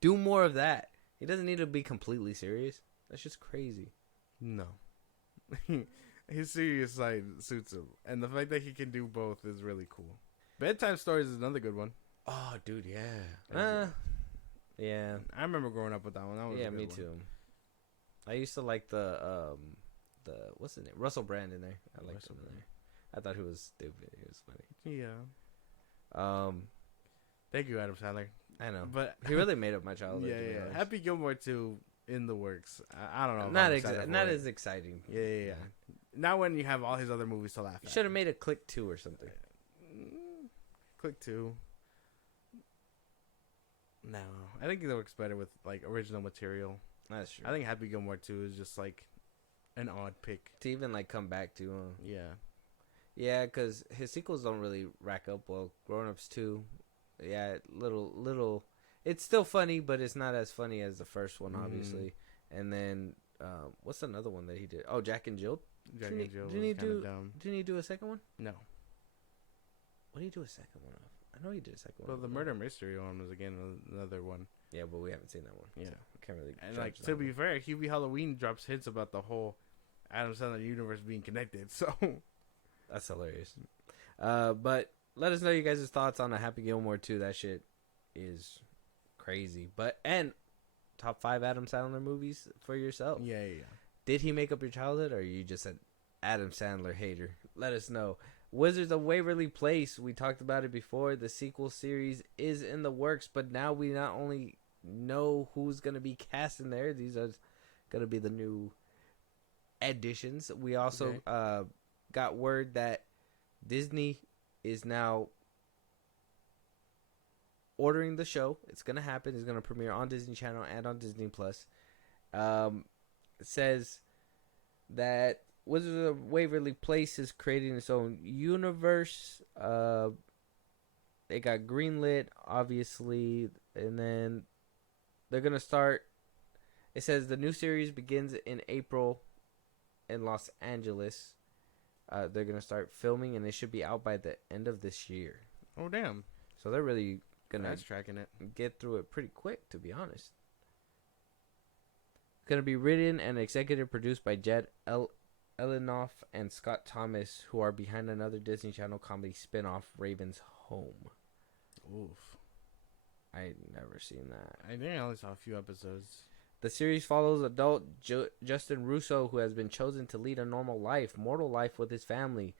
Do more of that. He doesn't need to be completely serious. That's just crazy. No. His serious side suits him. And the fact that he can do both is really cool. Bedtime Stories is another good one. Oh, dude, yeah. Yeah. I remember growing up with that one. That was a good me one. too. I used to like the what's the name? Russell Brand in there. I liked him in there. I thought he was stupid. He was funny. Yeah. Thank you, Adam Sandler. I know, but he really made up my childhood. Yeah. Happy Gilmore 2 in the works. I don't know. Not as exciting. Yeah. Not when you have all his other movies to laugh at. Should have made a Click 2 or something. Click 2. No, I think it works better with like original material. That's true. I think Happy Gilmore 2 is just like an odd pick to even like come back to him. Yeah, because his sequels don't really rack up well. Grown Ups 2, yeah, little. It's still funny, but it's not as funny as the first one, obviously. And then, what's another one that he did? Oh, Jack and Jill. Jack and Jill was kind of dumb. Didn't he do a second one? No. What did he do a second one of? I know he did a second one. Well, the Murder Mystery one was again another one. Yeah, but we haven't seen that one. Yeah, so can't really. And like to be fair, Hubie Halloween drops hints about the whole Adam Sandler universe being connected. So that's hilarious. But let us know you guys' thoughts on a Happy Gilmore 2. That shit is crazy. And top 5 Adam Sandler movies for yourself. Yeah. Did he make up your childhood, or are you just an Adam Sandler hater? Let us know. Wizards of Waverly Place, we talked about it before. The sequel series is in the works, but now we not only know who's going to be cast in there, these are going to be the new additions. We also got word that Disney is now ordering the show. It's going to happen. It's going to premiere on Disney Channel and on Disney Plus. It says that Wizards of Waverly Place is creating its own universe. They got greenlit, obviously, and then they're gonna start. It says the new series begins in April in Los Angeles. They're gonna start filming, and it should be out by the end of this year. Oh damn! So they're really gonna tracking it. Get through it pretty quick, to be honest. It's gonna be written and executive produced by Jed Elinoff and Scott Thomas, who are behind another Disney Channel comedy spinoff, Raven's Home. Oof. I never seen that. I think I only saw a few episodes. The series follows adult Justin Russo, who has been chosen to lead a mortal life with his family.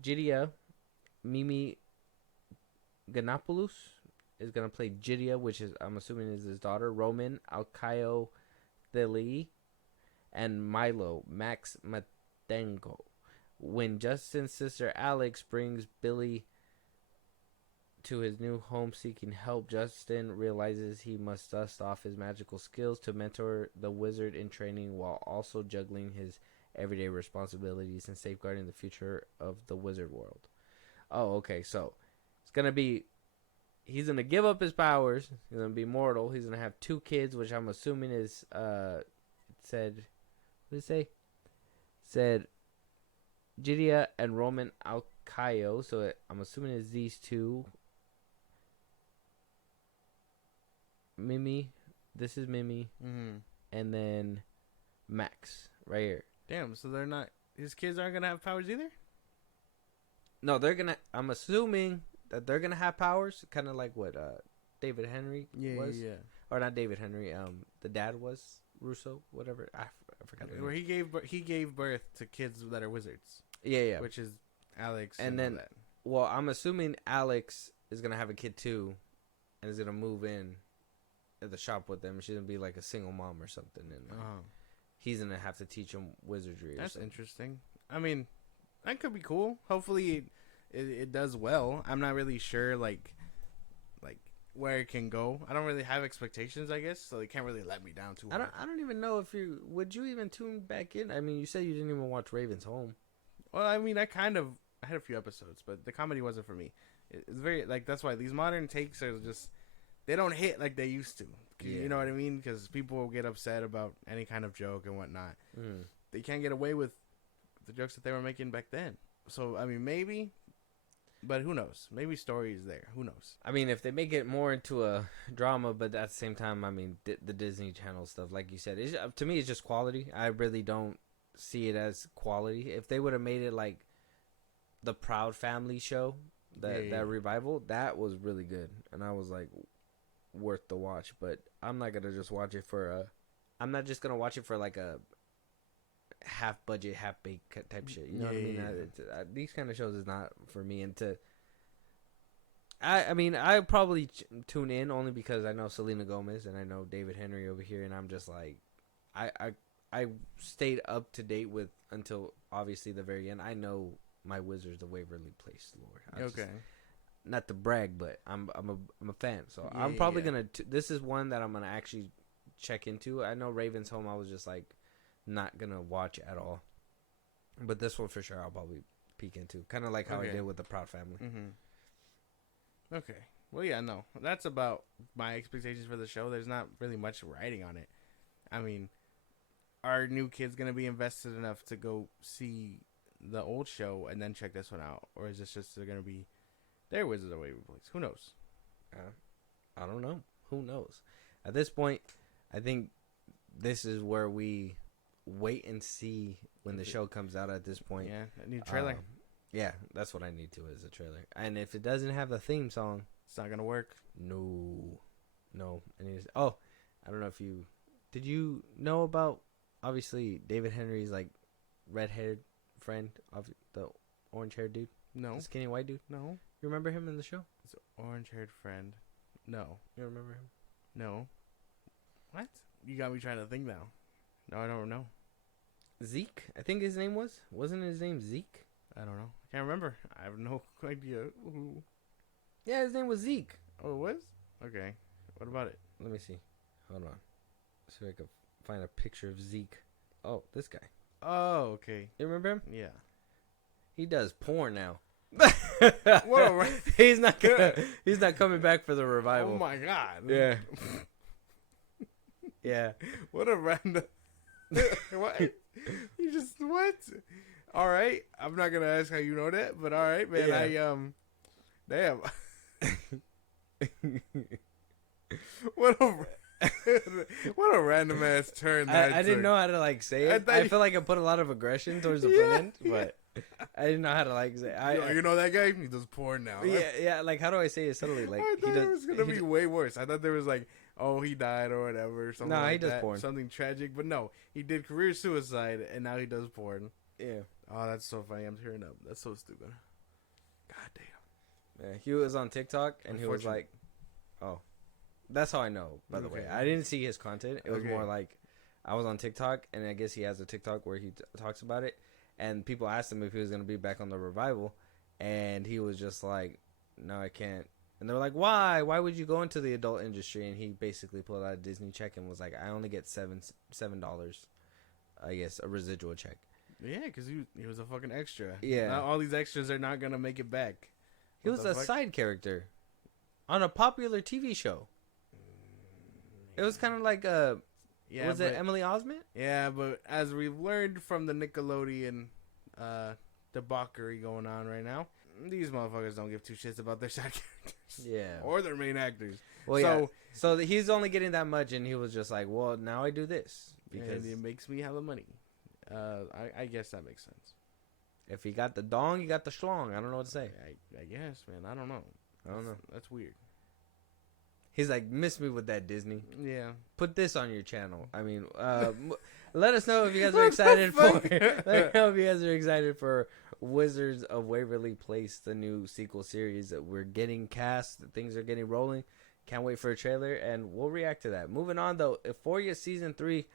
Jidia, Mimi Ganopoulos is going to play Jidia, which is, I'm assuming, is his daughter. Roman Alcayo Theli and Milo Max Matengo. When Justin's sister Alex brings Billy to his new home seeking help, Justin realizes he must dust off his magical skills to mentor the wizard in training while also juggling his everyday responsibilities and safeguarding the future of the wizard world. Oh, okay, so it's going to be, he's going to give up his powers, he's going to be mortal, he's going to have 2 kids, which I'm assuming is, it said, what did it say? It said Jidia and Roman Alcayo, so I'm assuming it's these 2. Mimi, this is Mimi, and then Max right here. Damn, so they're not, his kids aren't gonna have powers either? No, they're gonna, I'm assuming that they're gonna have powers, kind of like what David Henry was. Yeah. Or not David Henry, the dad was Russo, whatever. I forgot. Where he gave birth to kids that are wizards. Yeah. Which is Alex and then that. Well, I'm assuming Alex is gonna have a kid too, and is gonna move in at the shop with them. She's gonna be like a single mom or something, and he's gonna have to teach him wizardry. That's interesting. I mean, that could be cool. Hopefully, it does well. I'm not really sure like where it can go. I don't really have expectations, I guess, so they can't really let me down too hard. I don't even know if would you even tune back in? I mean, you said you didn't even watch Raven's Home. Well, I mean, I had a few episodes, but the comedy wasn't for me. It's very that's why these modern takes are just, they don't hit like they used to. Yeah. You know what I mean? Because people will get upset about any kind of joke and whatnot. They can't get away with the jokes that they were making back then. So I mean, maybe. But who knows? Maybe story is there. Who knows? I mean, if they make it more into a drama, but at the same time, I mean, the Disney Channel stuff, like you said, to me, it's just quality. I really don't see it as quality. If they would have made it like the Proud Family show, that revival, that was really good. And I was like, worth the watch. But I'm not going to just watch it I'm not just going to watch it for like a half budget, half baked type shit. You know what I mean? These kind of shows is not for me. And I mean, I probably tune in only because I know Selena Gomez and I know David Henry over here, and I'm just like, I stayed up to date with until obviously the very end. I know my Wizards of Waverly Place lore. not to brag, but I'm a fan. So I'm probably gonna. This is one that I'm gonna actually check into. I know Raven's Home. I was just like not gonna watch at all, but this one for sure I'll probably peek into. Kind of like how I did with the Proud Family. Mm-hmm. Okay. Well, yeah, no, that's about my expectations for the show. There's not really much writing on it. I mean, are new kids gonna be invested enough to go see the old show and then check this one out, or is this just they're gonna be their Wizards of Waverly Place? Who knows? I don't know. Who knows? At this point, I think this is where we wait and see when the show comes out. At this point, yeah, I need a trailer. Yeah, that's what I need to is a trailer. And if it doesn't have the theme song, it's not gonna work. No. I need to, I don't know if you did you know about obviously David Henry's like red-haired friend of the orange-haired dude. No, the skinny white dude. No, you remember him in the show? It's an orange-haired friend. No, you remember him? No. What? You got me trying to think now. No, I don't know. Zeke, I think his name wasn't his name Zeke? I don't know. I can't remember. I have no idea. Ooh. Yeah, his name was Zeke. Oh, it was? Okay. What about it? Let me see. Hold on. See if I can find a picture of Zeke. Oh, this guy. Oh, okay. You remember him? Yeah. He does porn now. Whoa, he's not coming back for the revival. Oh my god. Yeah. Yeah. What a random. What? You just what? All right. I'm not gonna ask how you know that, but all right, man. Yeah. Damn. What a random ass turn. I didn't know how to like say it. I feel like I put a lot of aggression towards the front end, but I didn't know how to like say. You know that guy? He does porn now. Yeah. Like how do I say it subtly? Like I thought it was gonna be way worse. I thought there was like, oh, he died or whatever. Something no, like he does that. porn. Something tragic, but no, he did career suicide, and now he does porn. Yeah. Oh, that's so funny. I'm tearing up. That's so stupid. God damn. Yeah, he was on TikTok and he was like, "Oh, that's how I know." By the way, I didn't see his content. It was more like I was on TikTok, and I guess he has a TikTok where he talks about it. And people asked him if he was going to be back on the revival, and he was just like, "No, I can't." And they're like, "Why? Why would you go into the adult industry?" And he basically pulled out a Disney check and was like, "I only get $7, I guess, a residual check." Yeah, because he was a fucking extra. Yeah. Not all these extras are not going to make it back. He was a side character on a popular TV show. It was kind of like was it Emily Osment? Yeah, but as we've learned from the Nickelodeon debauchery going on right now, these motherfuckers don't give two shits about their side characters. Yeah. Or their main actors. Well, so he's only getting that much, and he was just like, well, now I do this. Because it makes me hella money. I guess that makes sense. If he got the dong, he got the schlong. I don't know what to say. I guess, man. I don't know. That's weird. He's like, miss me with that, Disney. Yeah. Put this on your channel. I mean, let us know if you guys are excited for. Let me know if you guys are excited for Wizards of Waverly Place, the new sequel series that we're getting cast. Things are getting rolling. Can't wait for a trailer, and we'll react to that. Moving on, though, Euphoria Season 3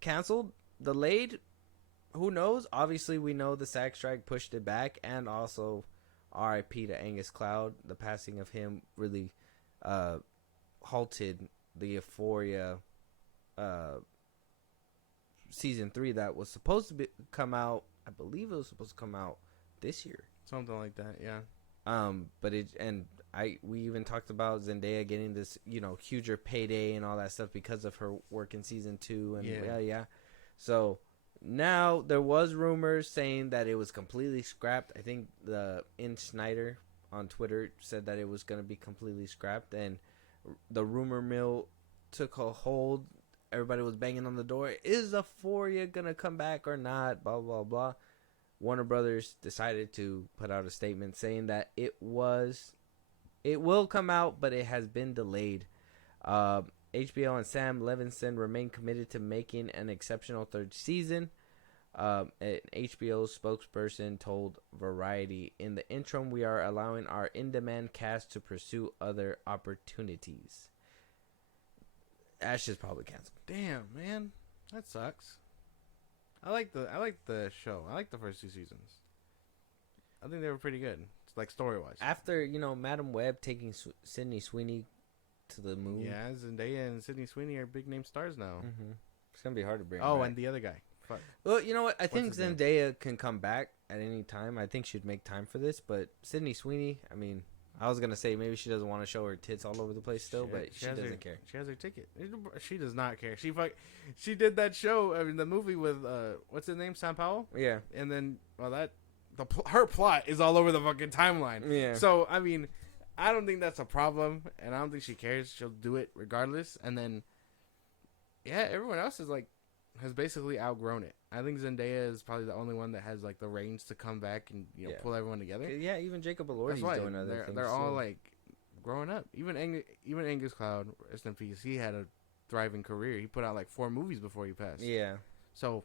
canceled, delayed. Who knows? Obviously, we know the SAG strike pushed it back, and also RIP to Angus Cloud. The passing of him really halted the Euphoria Season 3 that was supposed to come out. I believe it was supposed to come out this year. Something like that, yeah. But we even talked about Zendaya getting this, huger payday and all that stuff because of her work in Season 2 and yeah. So now there was rumors saying that it was completely scrapped. I think the Schneider on Twitter said that it was going to be completely scrapped, and the rumor mill took a hold. Everybody was banging on the door. Is Euphoria going to come back or not? Blah, blah, blah. Warner Brothers decided to put out a statement saying that it will come out, but it has been delayed. HBO and Sam Levinson remain committed to making an exceptional third season. An HBO spokesperson told Variety, in the interim, we are allowing our in-demand cast to pursue other opportunities. Ash is probably canceled. Damn, man. That sucks. I like the show. I like the first two seasons. I think they were pretty good. like story-wise. After, Madam Web taking Sydney Sweeney to the moon. Yeah, Zendaya and Sydney Sweeney are big-name stars now. Mm-hmm. It's going to be hard to bring Oh, back. and the other guy. Fuck. Well, you know what? I think his name? Zendaya can come back at any time. I think she'd make time for this. But Sydney Sweeney, I mean, I was going to say maybe she doesn't want to show her tits all over the place still, but she doesn't care. She has her ticket. She does not care. She did that show, I mean, the movie with, what's his name, Sam Powell? Yeah. And then, her plot is all over the fucking timeline. Yeah. So, I mean, I don't think that's a problem, and I don't think she cares. She'll do it regardless. And then, yeah, everyone else has basically outgrown it. I think Zendaya is probably the only one that has, like, the reins to come back and, pull everyone together. Yeah, even Jacob Elordi's doing other things. They're all, like, growing up. Even Angus Cloud, rest in peace, he had a thriving career. He put out, like, 4 movies before he passed. Yeah. So,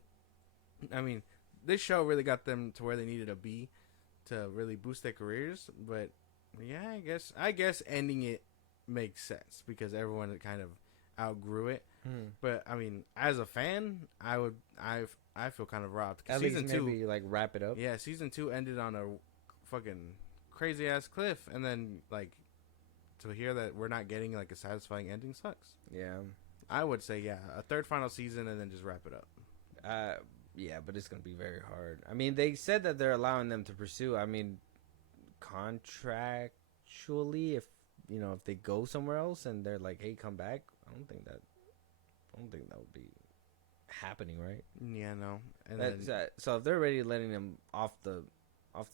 I mean, this show really got them to where they needed to be to really boost their careers. But, yeah, I guess ending it makes sense because everyone kind of outgrew it. But I mean, as a fan, I feel kind of robbed. At least maybe like wrap it up. Yeah, season 2 ended on a fucking crazy ass cliff, and then like to hear that we're not getting like a satisfying ending sucks. Yeah, I would say a third final season and then just wrap it up. Yeah, but it's gonna be very hard. I mean, they said that they're allowing them to pursue. I mean, contractually, if they go somewhere else and they're like, "Hey, come back," I don't think that would be happening, right? Yeah, no. And so if they're already letting them off the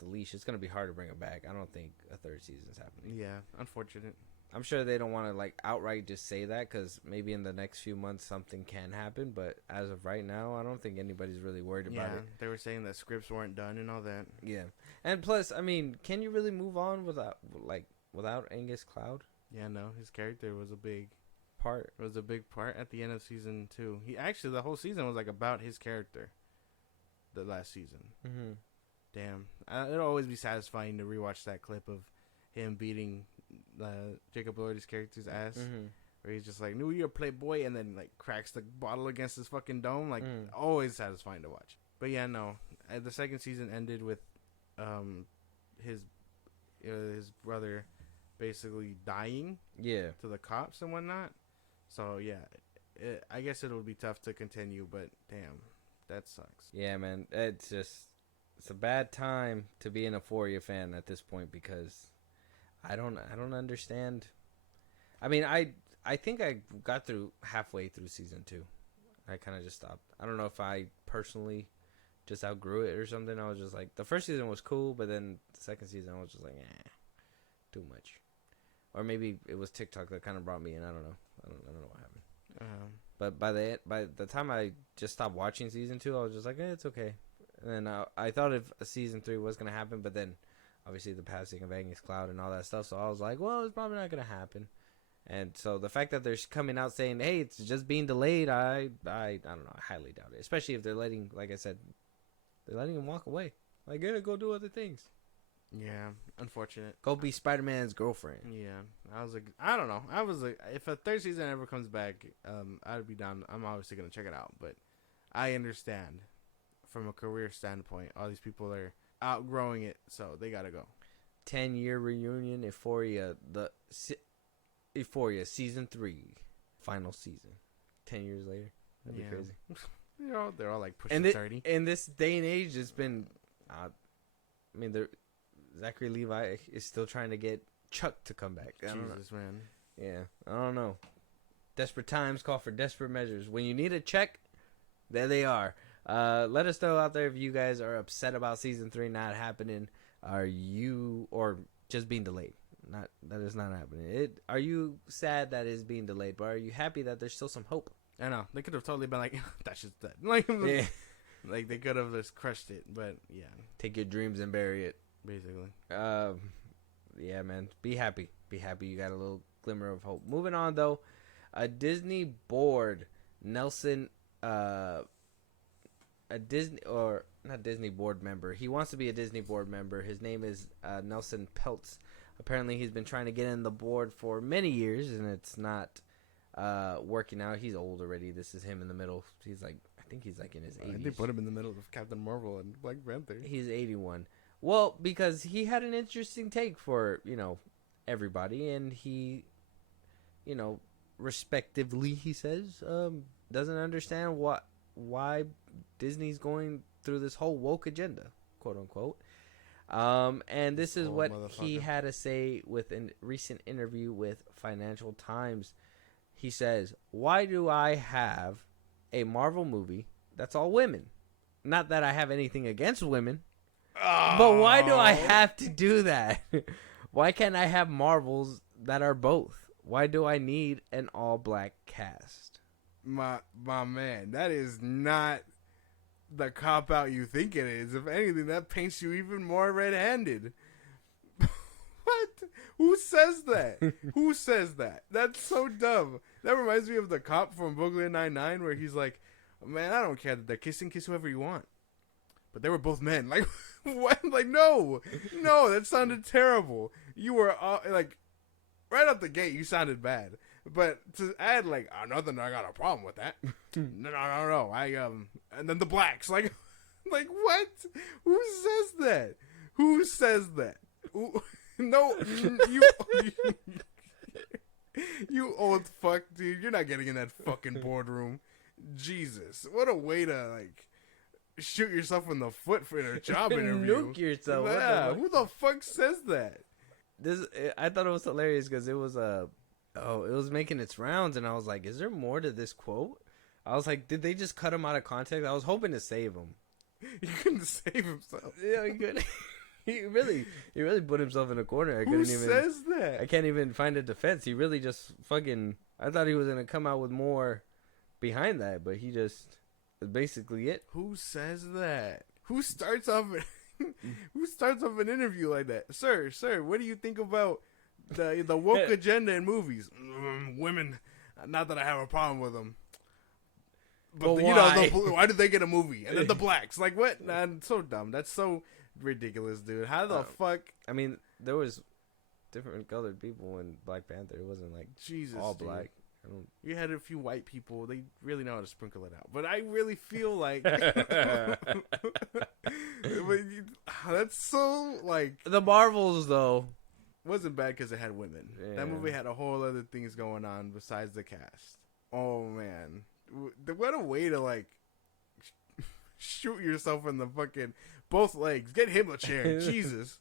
leash, it's gonna be hard to bring them back. I don't think a third season's happening. Yeah, unfortunate. I'm sure they don't want to like outright just say that because maybe in the next few months something can happen. But as of right now, I don't think anybody's really worried about it. They were saying that scripts weren't done and all that. Yeah, and plus, I mean, can you really move on without Angus Cloud? Yeah, no, his character was a big part. It was a big part at the end of season 2. The whole season was like about his character. The last season. Mm-hmm. Damn, it'll always be satisfying to rewatch that clip of him beating Jacob Elordi's character's ass, where he's just like, "New Year, Playboy," and then like cracks the bottle against his fucking dome. Like, always satisfying to watch. But yeah, no, the second season ended with his brother basically dying. Yeah, to the cops and whatnot. So yeah, I guess it'll be tough to continue. But damn, that sucks. Yeah, man, it's a bad time to be an Euphoria fan at this point because I don't understand. I mean, I think I got through halfway through season 2. I kind of just stopped. I don't know if I personally just outgrew it or something. I was just like, the first season was cool, but then the second season I was just like, too much. Or maybe it was TikTok that kind of brought me in. I don't know. I don't know what happened. But by the time I just stopped watching season 2, I was just like, it's okay. And then I thought if a season 3 was gonna happen, but then obviously the passing of Angus Cloud and all that stuff. So I was like, well, it's probably not gonna happen. And so the fact that they're coming out saying, hey, it's just being delayed, I don't know. I highly doubt it. Especially if they're letting, like I said, they're letting him walk away. Like, yeah, go do other things. Yeah, unfortunate. Go be Spider-Man's girlfriend. Yeah, I don't know. If a third season ever comes back, I'd be down. I'm obviously gonna check it out, but I understand from a career standpoint, all these people are outgrowing it, so they gotta go. 10-year reunion, Euphoria, Euphoria season 3, final season. 10 years later, that'd be crazy. They're all like pushing 30. In this day and age, it's been. I mean, Zachary Levi is still trying to get Chuck to come back. Jesus, man. Yeah, I don't know. Desperate times call for desperate measures. When you need a check, there they are. Let us know out there if you guys are upset about season 3 not happening. Are you, or just being delayed? That is not happening. Are you sad that it's being delayed, but are you happy that there's still some hope? I know they could have totally been like, "That's just dead." Like, yeah. Like they could have just crushed it, but yeah. Take your dreams and bury it. Basically. Yeah, man. Be happy. Be happy you got a little glimmer of hope. Moving on, though. A Disney board, Nelson, a Disney, or not Disney board member. He wants to be a Disney board member. His name is Nelson Peltz. Apparently, he's been trying to get in the board for many years, and it's not working out. He's old already. This is him in the middle. I think he's like in his 80s. They put him in the middle of Captain Marvel and Black Panther. He's 81. Well, because he had an interesting take for, everybody, and he, respectively, he says, doesn't understand why Disney's going through this whole woke agenda, quote unquote. And this is what he had to say with a recent interview with Financial Times. He says, "Why do I have a Marvel movie that's all women? Not that I have anything against women, but why do I have to do that? Why can't I have Marvels that are both? Why do I need an all-black cast?" My man, that is not the cop-out you think it is. If anything, that paints you even more red-handed. What? Who says that? Who says that? That's so dumb. That reminds me of the cop from Brooklyn Nine-Nine where he's like, "Man, I don't care that they're kissing. Kiss whoever you want. But they were both men." Like, what? Like, no, that sounded terrible. You were, like, right out the gate, you sounded bad. But to add, like, nothing, I got a problem with that. No. And then the blacks, like what? Who says that? Who says that? No, you old fuck, dude. You're not getting in that fucking boardroom. Jesus, what a way to, like, shoot yourself in the foot for a job interview. Nuke yourself. Yeah, who the fuck says that? I thought it was hilarious because it was it was making its rounds, and I was like, is there more to this quote? I was like, did they just cut him out of context? I was hoping to save him. He couldn't save himself. Yeah, he could. He really put himself in a corner. Who says that? I can't even find a defense. He really just fucking. I thought he was gonna come out with more behind that, but he just basically it. Who says that? Who starts off an interview like that? Sir, what do you think about the woke agenda in movies? Women. Not that I have a problem with them. But why? Why did they get a movie? And then the blacks. Like, what? Nah, so dumb. That's so ridiculous, dude. How the fuck? I mean, there was different colored people in Black Panther. It wasn't like Jesus, all dude. black. You had a few white people. They really know how to sprinkle it out. But I really feel like that's so, like, the Marvels though wasn't bad because it had women. Yeah. That movie had a whole other things going on besides the cast. Oh man, what a way to, like, shoot yourself in the fucking both legs. Get him a chair. Jesus.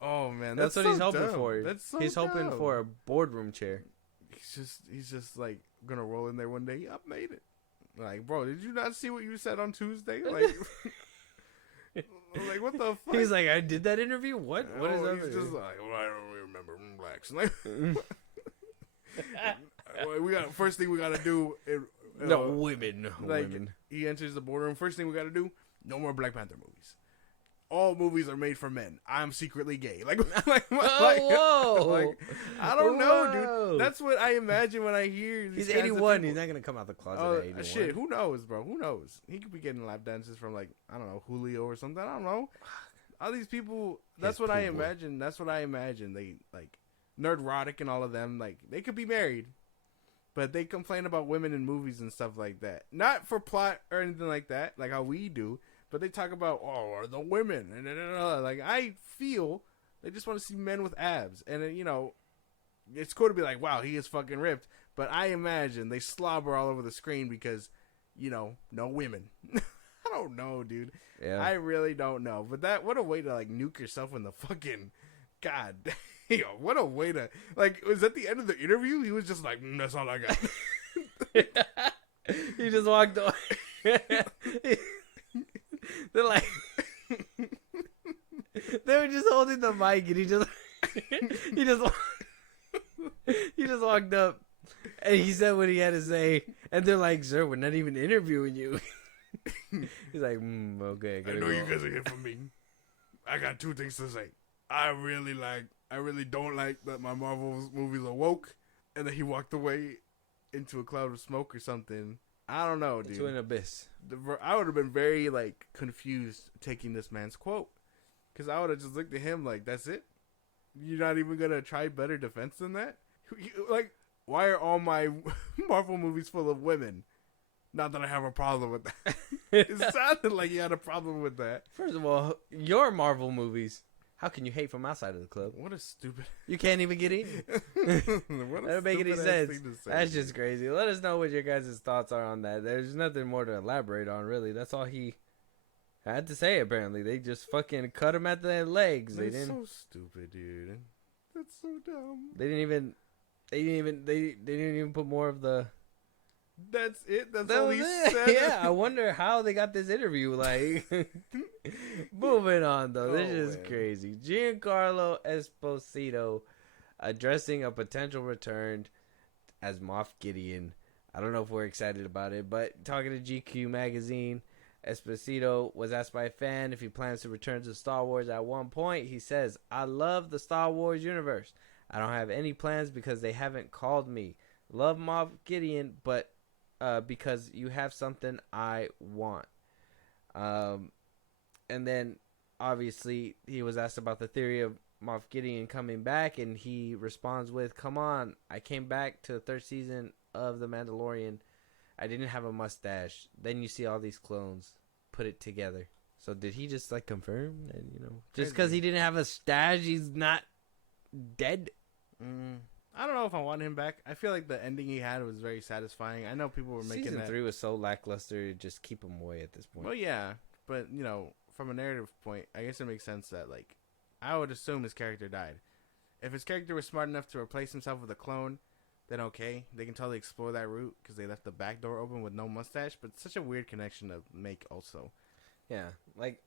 Oh man, that's what he's hoping dumb. for. That's so he's hoping dumb. for a boardroom chair. He's just like gonna roll in there one day. I've made it. Like, bro, did you not see what you said on Tuesday? Like, like, what the fuck? He's like, I did that interview. What is that? He's just like, well, I don't really remember blacks. Like, first thing we gotta do. No women. Like, women. He enters the boardroom. First thing we gotta do. No more Black Panther movies. All movies are made for men. I'm secretly gay. Like, whoa. Like, I don't know, dude. That's what I imagine when I hear these. He's 81. He's not gonna come out the closet at 81. Shit, who knows, bro? Who knows? He could be getting lap dances from, like, I don't know, Julio or something. I don't know. All these people. That's what I imagine. That's what I imagine. They, like, Nerdrotic and all of them. Like, they could be married, but they complain about women in movies and stuff like that. Not for plot or anything like that, like how we do. But they talk about, are the women? And like, I feel they just want to see men with abs. And, it's cool to be like, wow, he is fucking ripped. But I imagine they slobber all over the screen because, no women. I don't know, dude. Yeah. I really don't know. But what a way to, like, nuke yourself in the fucking, God damn. What a way to, like, was at the end of the interview? He was just like, that's all I got. He just walked away. They're like, they were just holding the mic, and he just walked up, and he said what he had to say, and they're like, sir, we're not even interviewing you. He's like, okay, I know you guys are here for me. I got two things to say. I really don't like that my Marvel movies are woke, and then he walked away into a cloud of smoke or something. I don't know, dude. To an abyss. I would have been very, like, confused taking this man's quote. Because I would have just looked at him like, that's it? You're not even going to try better defense than that? Like, why are all my Marvel movies full of women? Not that I have a problem with that. It sounded like you had a problem with that. First of all, your Marvel movies. How can you hate from outside of the club? What a stupid. You can't even get in. That don't make any sense. That's just crazy. Let us know what your guys' thoughts are on that. There's nothing more to elaborate on, really. That's all he had to say. Apparently, they just fucking cut him at the legs. That's so stupid, dude. That's so dumb. They didn't even put more of the. That's it. That's all he said. Yeah, I wonder how they got this interview. Like, moving on though, this is crazy. Giancarlo Esposito addressing a potential return as Moff Gideon. I don't know if we're excited about it, but talking to GQ magazine, Esposito was asked by a fan if he plans to return to Star Wars. At one point, he says, "I love the Star Wars universe. I don't have any plans because they haven't called me. Love Moff Gideon, but because you have something I want." And then, obviously, he was asked about the theory of Moff Gideon coming back, and he responds with, "Come on, I came back to the third season of The Mandalorian. I didn't have a mustache. Then you see all these clones. Put it together." So did he just like confirm that, just because he didn't have a stash, he's not dead? I don't know if I want him back. I feel like the ending he had was very satisfying. I know people were making Season 3 was so lackluster, just keep him away at this point. Well, yeah, but from a narrative point, I guess it makes sense that like I would assume his character died. If his character was smart enough to replace himself with a clone, then okay, they can totally explore that route because they left the back door open with no mustache. But it's such a weird connection to make, also. Yeah, like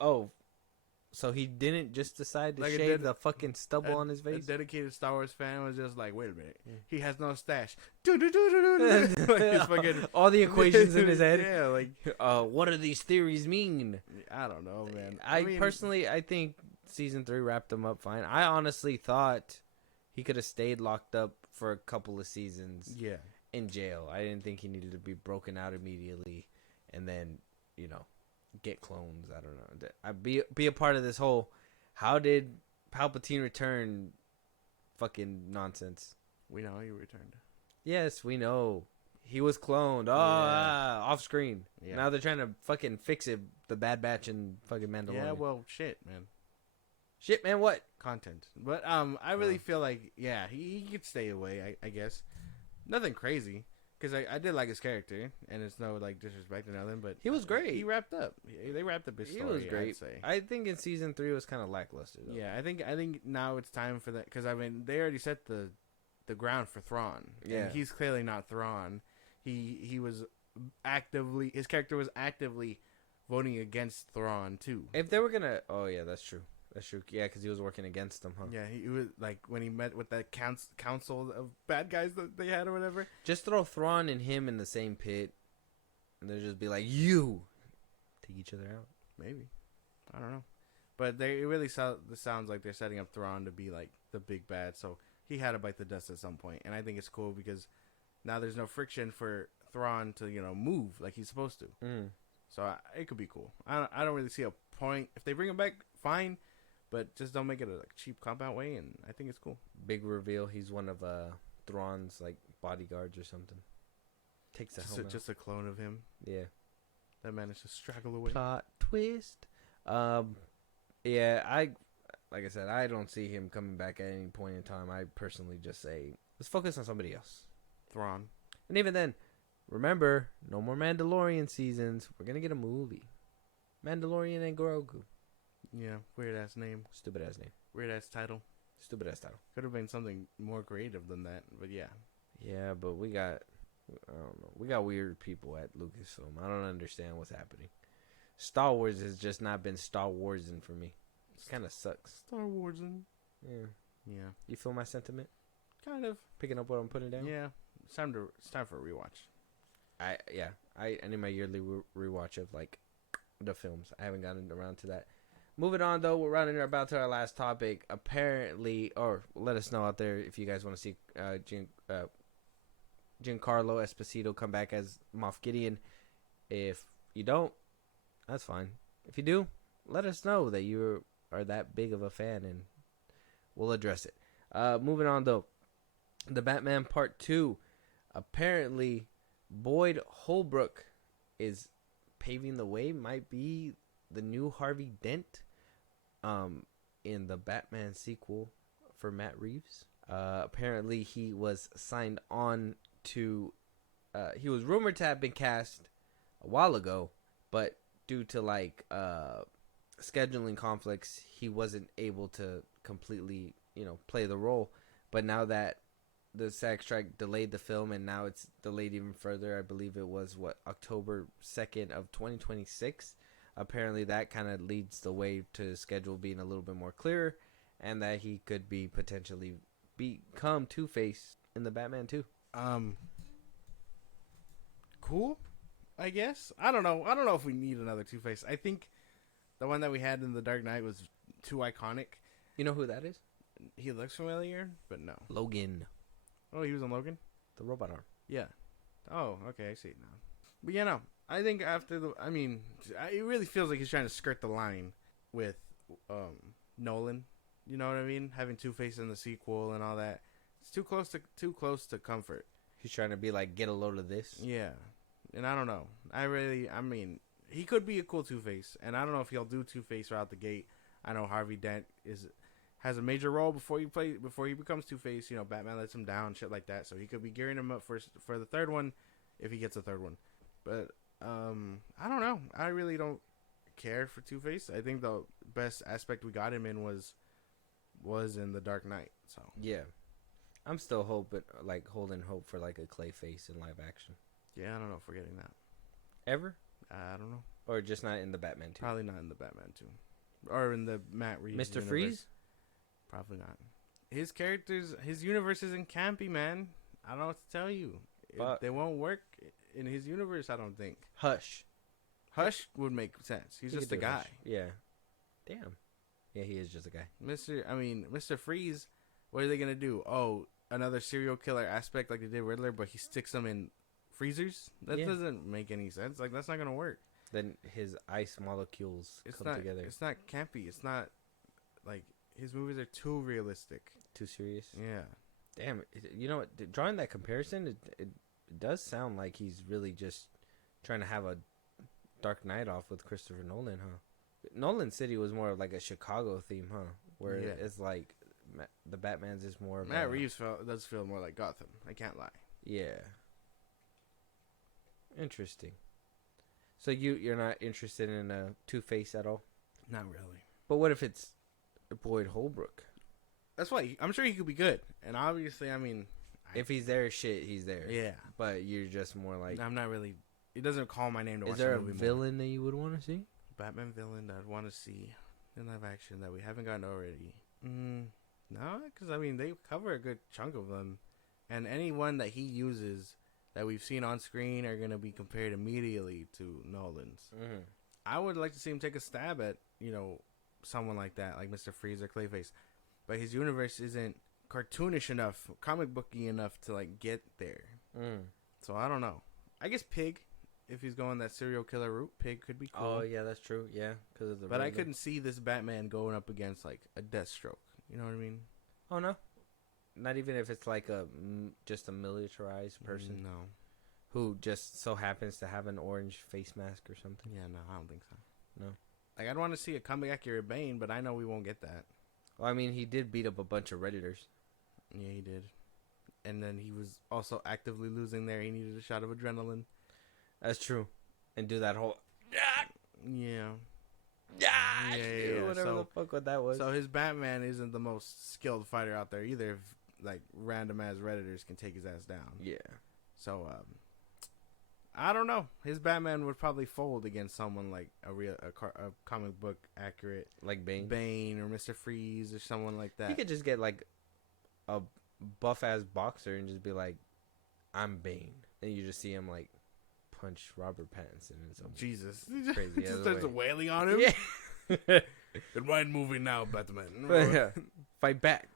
so he didn't just decide to Like shave the fucking stubble on his A face? dedicated Star Wars fan was just like, wait a minute, Yeah. he has no stash. Like he's fucking all the equations in his head. Yeah, like what do these theories mean? I don't know, man. I personally, I think season 3 wrapped him up fine. I honestly thought he could have stayed locked up for a couple of seasons. Yeah. In jail. I didn't think he needed to be broken out immediately, and then get clones. I don't know. I'd be a part of this whole how did Palpatine return fucking nonsense. We know he returned. Yes, we know. He was cloned. Off screen. Yeah. Now they're trying to fucking fix it. The Bad Batch and fucking Mandalorian. Yeah, well, shit, man. Shit, man, what? Content. But I really feel like, yeah, he could stay away, I guess. Nothing crazy. Because I did like his character, and it's no like disrespect or nothing, but he was great. He wrapped up. They wrapped up his story. He was great. I'd say. I think in season 3 it was kind of lackluster, though. Yeah, I think now it's time for that, because they already set the ground for Thrawn. Yeah, and he's clearly not Thrawn. He was his character was actively voting against Thrawn too. If they were gonna, oh yeah, that's true. That's true. Yeah, because he was working against them, huh? Yeah, he was like when he met with that council of bad guys that they had or whatever. Just throw Thrawn and him in the same pit, and they'll just be like, "You take each other out." Maybe, I don't know, but it really sounds like they're setting up Thrawn to be like the big bad. So he had to bite the dust at some point, and I think it's cool because now there's no friction for Thrawn to move like he's supposed to. So it could be cool. I don't really see a point if they bring him back. Fine. But just don't make it a cheap cop-out way, and I think it's cool. Big reveal, he's one of Thrawn's like bodyguards or something. Takes the helmet. Just a clone of him. Yeah. That managed to straggle away. Plot twist. Yeah, like I said, I don't see him coming back at any point in time. I personally just say, let's focus on somebody else. Thrawn. And even then, remember, no more Mandalorian seasons. We're going to get a movie. Mandalorian and Grogu. Yeah, weird ass name. Stupid ass name. Weird ass title. Stupid ass title. Could have been something more creative than that, but yeah. Yeah, but I don't know. We got weird people at Lucasfilm. I don't understand what's happening. Star Wars has just not been Star Warsing for me. It kind of sucks. Star Warsing. Yeah. Yeah. You feel my sentiment? Kind of. Picking up what I'm putting down? Yeah. It's time for a rewatch. I need my yearly rewatch of like the films. I haven't gotten around to that. Moving on, though, we're running about to our last topic. Apparently, or let us know out there if you guys want to see Giancarlo Esposito come back as Moff Gideon. If you don't, that's fine. If you do, let us know that you are that big of a fan, and we'll address it. Moving on, though, the Batman Part 2. Apparently, Boyd Holbrook is paving the way might be the new Harvey Dent in the Batman sequel for Matt Reeves. Apparently he was signed on to he was rumored to have been cast a while ago, but due to like scheduling conflicts, he wasn't able to completely, play the role. But now that the SAG strike delayed the film, and now it's delayed even further, I believe it was October 2nd of 2026. Apparently that kind of leads the way to schedule being a little bit more clear, and that he could be potentially become Two-Face in the Batman 2. Cool, I guess. I don't know if we need another Two-Face. I think the one that we had in The Dark Knight was too iconic. You know who that is? He looks familiar, but no. Logan. Oh, he was in Logan? The robot arm. Yeah. Oh, okay, I see it now. But yeah, no. I think it really feels like he's trying to skirt the line with Nolan. You know what I mean? Having Two-Face in the sequel and all that. It's too close to comfort. He's trying to be like, get a load of this. Yeah. And I don't know. He could be a cool Two-Face, and I don't know if he'll do Two-Face right out the gate. I know Harvey Dent has a major role before he becomes Two-Face. Batman lets him down, shit like that. So he could be gearing him up for the third one, if he gets a third one. But I don't know. I really don't care for Two-Face. I think the best aspect we got him in was in The Dark Knight. So yeah, I'm still holding hope for like a Clayface in live action. Yeah, I don't know if we're getting that ever. I don't know. Or just not in the Batman 2. Probably not in the Batman 2, or in the Matt Reeves. Mr. Universe. Freeze. Probably not. His characters, his universe isn't campy, man. I don't know what to tell you. They won't work in his universe, I don't think. Hush would make sense. He's just a guy. Hush. Yeah. Damn. Yeah, he is just a guy. Mr. Freeze, what are they going to do? Oh, another serial killer aspect like they did Riddler, but he sticks them in freezers? That doesn't make any sense. Like, that's not going to work. Then his ice molecules come together. It's not campy. It's not, like, his movies are too realistic. Too serious? Yeah. Damn. You know what? Drawing that comparison, it does sound like he's really just trying to have a Dark Knight off with Christopher Nolan, huh? Nolan City was more of like a Chicago theme, huh? Where it's like the Batman's is more of Matt Reeves does feel more like Gotham. I can't lie. Yeah. Interesting. So you're not interested in a Two-Face at all? Not really. But what if it's Boyd Holbrook? That's why I'm sure he could be good. And obviously, if he's there, he's there. Yeah. But you're just more like... I'm not really... It doesn't call my name to watch the movie. Is there a villain that you would want to see? Batman villain that I'd want to see in live action that we haven't gotten already. No, because they cover a good chunk of them. And anyone that he uses that we've seen on screen are going to be compared immediately to Nolan's. Mm-hmm. I would like to see him take a stab at, someone like that, like Mr. Freeze or Clayface. But his universe isn't cartoonish enough, comic booky enough to, like, get there. So I don't know. I guess Pig, if he's going that serial killer route, Pig could be cool. Oh, yeah, that's true. Yeah, because of the... But I couldn't see this Batman going up against, like, a Deathstroke. You know what I mean? Oh, no? Not even if it's like just a militarized person? No. Who just so happens to have an orange face mask or something? Yeah, no, I don't think so. No. Like, I'd want to see a comic accurate Bane, but I know we won't get that. Well, he did beat up a bunch of Redditors. Yeah, he did. And then he was also actively losing there. He needed a shot of adrenaline. That's true. And do that whole... Yeah. Yeah. Whatever the fuck what that was. So his Batman isn't the most skilled fighter out there either. If, like, random-ass Redditors can take his ass down. Yeah. So, I don't know. His Batman would probably fold against someone like a comic book accurate, like Bane or Mr. Freeze or someone like that. He could just get like a buff ass boxer and just be like, "I'm Bane," and you just see him like punch Robert Pattinson and something. Jesus, crazy. Just starts wailing on him. Yeah. Good mind moving now, Batman. Yeah. Fight back.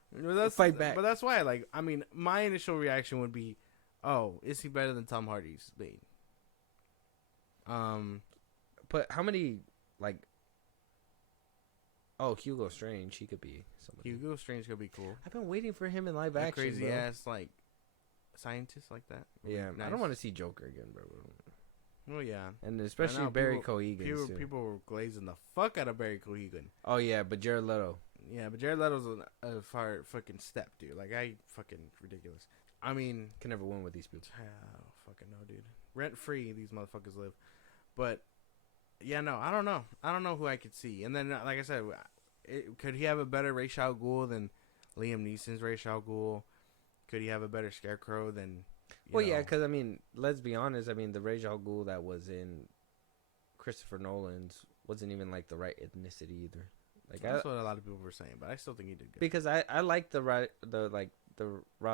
Fight back. But that's why, like, my initial reaction would be, "Oh, is he better than Tom Hardy's Bane?" But how many, like... Oh, Hugo Strange, he could be somebody. Hugo Strange could be cool. I've been waiting for him in live action, crazy bro. ass, like, scientist like that. Yeah, nice. I don't want to see Joker again, bro. Oh yeah, and especially Barry Keoghan. People were glazing the fuck out of Barry Keoghan. Oh yeah, but Jared Leto. Yeah, but Jared Leto's a far fucking step, dude. Like, I fucking ridiculous. I mean, can never win with these people. I don't fucking know, dude. Rent free, these motherfuckers live. But yeah, no, I don't know. I don't know who I could see. And then, like I said, could he have a better Ra's al Ghul than Liam Neeson's Ra's al Ghul? Could he have a better Scarecrow than? Yeah, because I mean, let's be honest. I mean, the Ra's al Ghul that was in Christopher Nolan's wasn't even like the right ethnicity either. Like that's what a lot of people were saying, but I still think he did good. Because I like the Ra's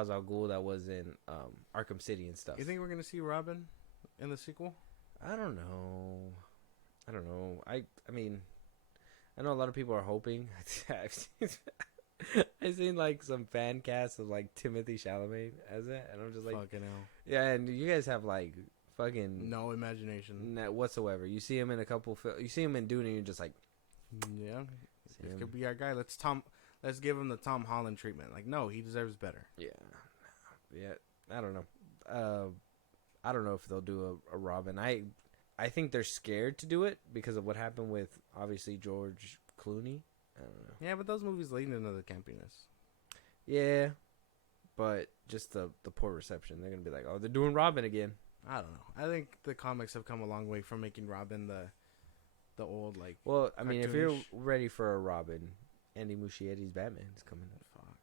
al Ghul that was in Arkham City and stuff. You think we're gonna see Robin in the sequel? I don't know. I mean, I know a lot of people are hoping. I've seen like some fan casts of like Timothy Chalamet as it, and I'm just like, fucking hell. Yeah, and you guys have like fucking no imagination whatsoever. You see him in a couple. You see him in Dune, and you're just like, yeah, this could be our guy. Let's give him the Tom Holland treatment. Like, no, he deserves better. Yeah. I don't know. I don't know if they'll do a Robin. I think they're scared to do it because of what happened with obviously George Clooney. I don't know. Yeah, but those movies lead into the campiness. Yeah, but just the poor reception. They're gonna be like, oh, they're doing Robin again. I don't know. I think the comics have come a long way from making Robin the old like. Well, I mean, if you're cartoonish. ready for a Robin, Andy Muschietti's Batman's coming up. Fuck,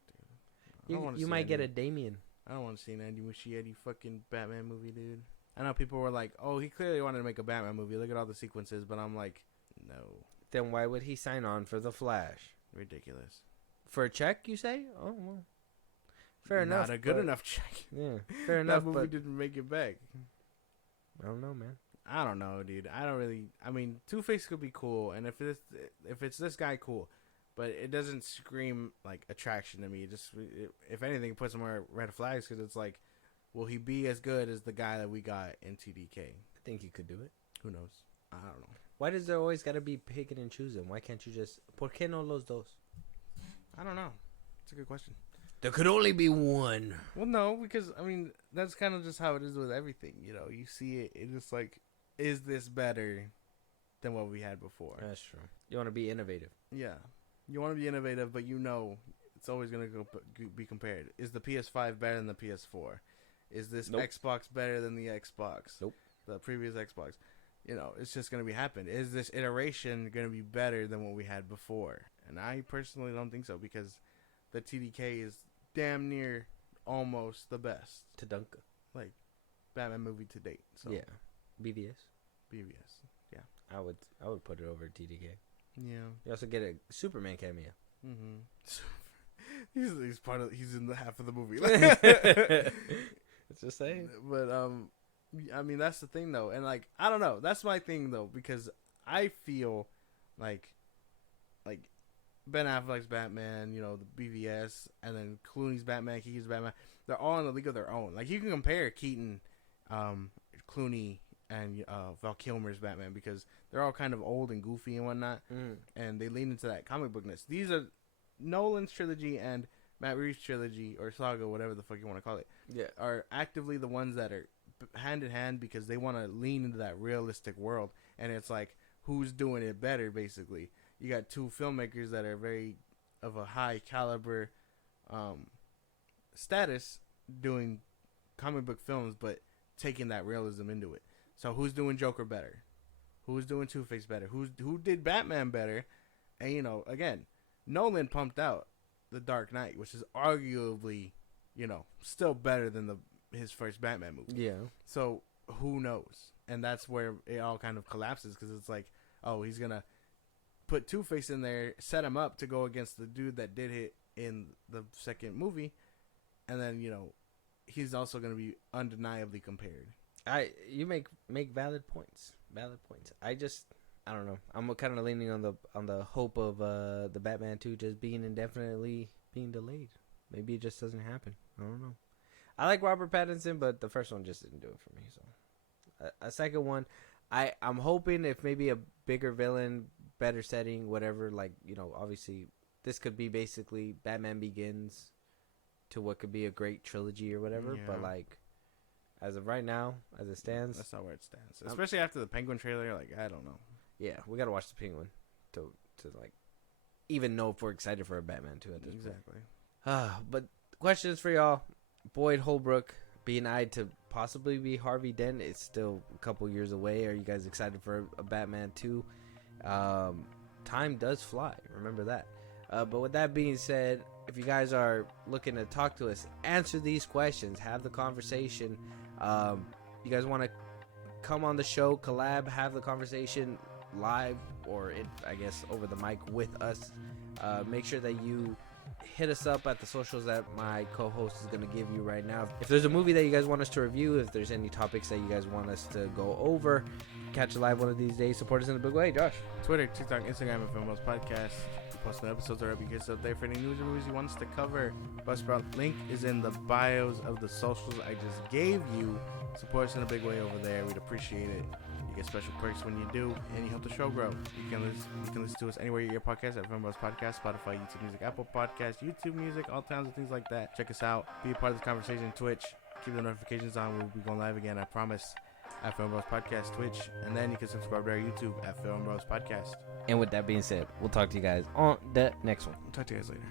dude. You might get a Damien. I don't want to see an Andy Muschietti fucking Batman movie, dude. I know people were like, "Oh, he clearly wanted to make a Batman movie. Look at all the sequences," but I'm like, no. Then why would he sign on for the Flash? Ridiculous. For a check, you say? Oh well, fair enough. Not a good enough check. Yeah, fair enough. That movie but didn't make it back. I don't know, man. I don't know, dude. I mean, Two-Face could be cool, and if it's this guy, cool. But it doesn't scream like attraction to me. If anything, it puts more red flags because it's like, will he be as good as the guy that we got in TDK? I think he could do it. Who knows? I don't know. Why does there always got to be picking and choosing? Why can't you just? ¿Por qué no los dos? I don't know. It's a good question. There could only be one. Well, no, because I mean that's kind of just how it is with everything. You know, you see it. It's just like, is this better than what we had before? That's true. You want to be innovative. Yeah, you want to be innovative, but you know it's always going to be compared. Is the PS5 better than the PS4? Is this Xbox better than the Xbox? Nope. The previous Xbox. You know, it's just going to be happen. Is this iteration going to be better than what we had before? And I personally don't think so because the TDK is damn near almost the best. Tadanka. Like, Batman movie to date. So Yeah. BVS. Yeah. I would put it over TDK. Yeah. You also get a Superman cameo. Mm-hmm. He's in the half of the movie. Let's just say. But I mean that's the thing though, and like I don't know, that's my thing though because I feel like Ben Affleck's Batman, you know, the BVS, and then Clooney's Batman, Keaton's Batman, they're all in a league of their own. Like you can compare Keaton, Clooney, and Val Kilmer's Batman because they're all kind of old and goofy and whatnot, and they lean into that comic bookness. These are Nolan's trilogy and Matt Reeves' trilogy or saga, whatever the fuck you want to call it. Yeah, are actively the ones that are hand in hand because they want to lean into that realistic world, and it's like who's doing it better, basically. You got two filmmakers that are very of a high caliber status doing comic book films, but taking that realism into it. So who's doing Joker better? Who's doing Two-Face better? Who did Batman better? And you know, again, Nolan pumped out The Dark Knight, which is arguably, you know, still better than his first Batman movie. Yeah. So who knows? And that's where it all kind of collapses because it's like, oh, he's gonna put Two-Face in there, set him up to go against the dude that did it in the second movie, and then you know he's also going to be undeniably compared. You make valid points. I don't know. I'm kind of leaning on the hope of the Batman 2 just being indefinitely being delayed. Maybe it just doesn't happen. I don't know. I like Robert Pattinson, but the first one just didn't do it for me. So a second one, I'm hoping if maybe a bigger villain, better setting, whatever, like, you know, obviously this could be basically Batman Begins to what could be a great trilogy or whatever, yeah. but like as of right now, as it stands, that's not where it stands. Especially after the Penguin trailer, like I don't know. Yeah, we gotta watch the Penguin to like even know if we're excited for a Batman 2 at this exactly. point. But questions for y'all: Boyd Holbrook being eyed to possibly be Harvey Dent. It's still a couple years away. Are you guys excited for a Batman 2? Time does fly. Remember that. But with that being said, if you guys are looking to talk to us, answer these questions, have the conversation. You guys want to come on the show, collab, have the conversation live, or I guess over the mic with us. Make sure that you hit us up at the socials that my co-host is going to give you right now. If there's a movie that you guys want us to review, if there's any topics that you guys want us to go over, catch a live one of these days. Support us in a big way. Josh. Twitter, TikTok, Instagram, and FilmBros Podcast. Posting episodes are up. You get up there for any news or movies you want us to cover. Buzzsprout link is in the bios of the socials I just gave you. Support us in a big way over there. We'd appreciate it. You get special perks when you do, and you help the show grow. You can listen to us anywhere you get your podcast at FilmBros Podcast, Spotify, YouTube Music, Apple Podcasts, YouTube Music, all kinds of things like that. Check us out. Be a part of the conversation. Twitch. Keep the notifications on. We'll be going live again, I promise. At FilmBros Podcast, Twitch, and then you can subscribe to our YouTube at FilmBros Podcast. And with that being said, we'll talk to you guys on the next one. Talk to you guys later.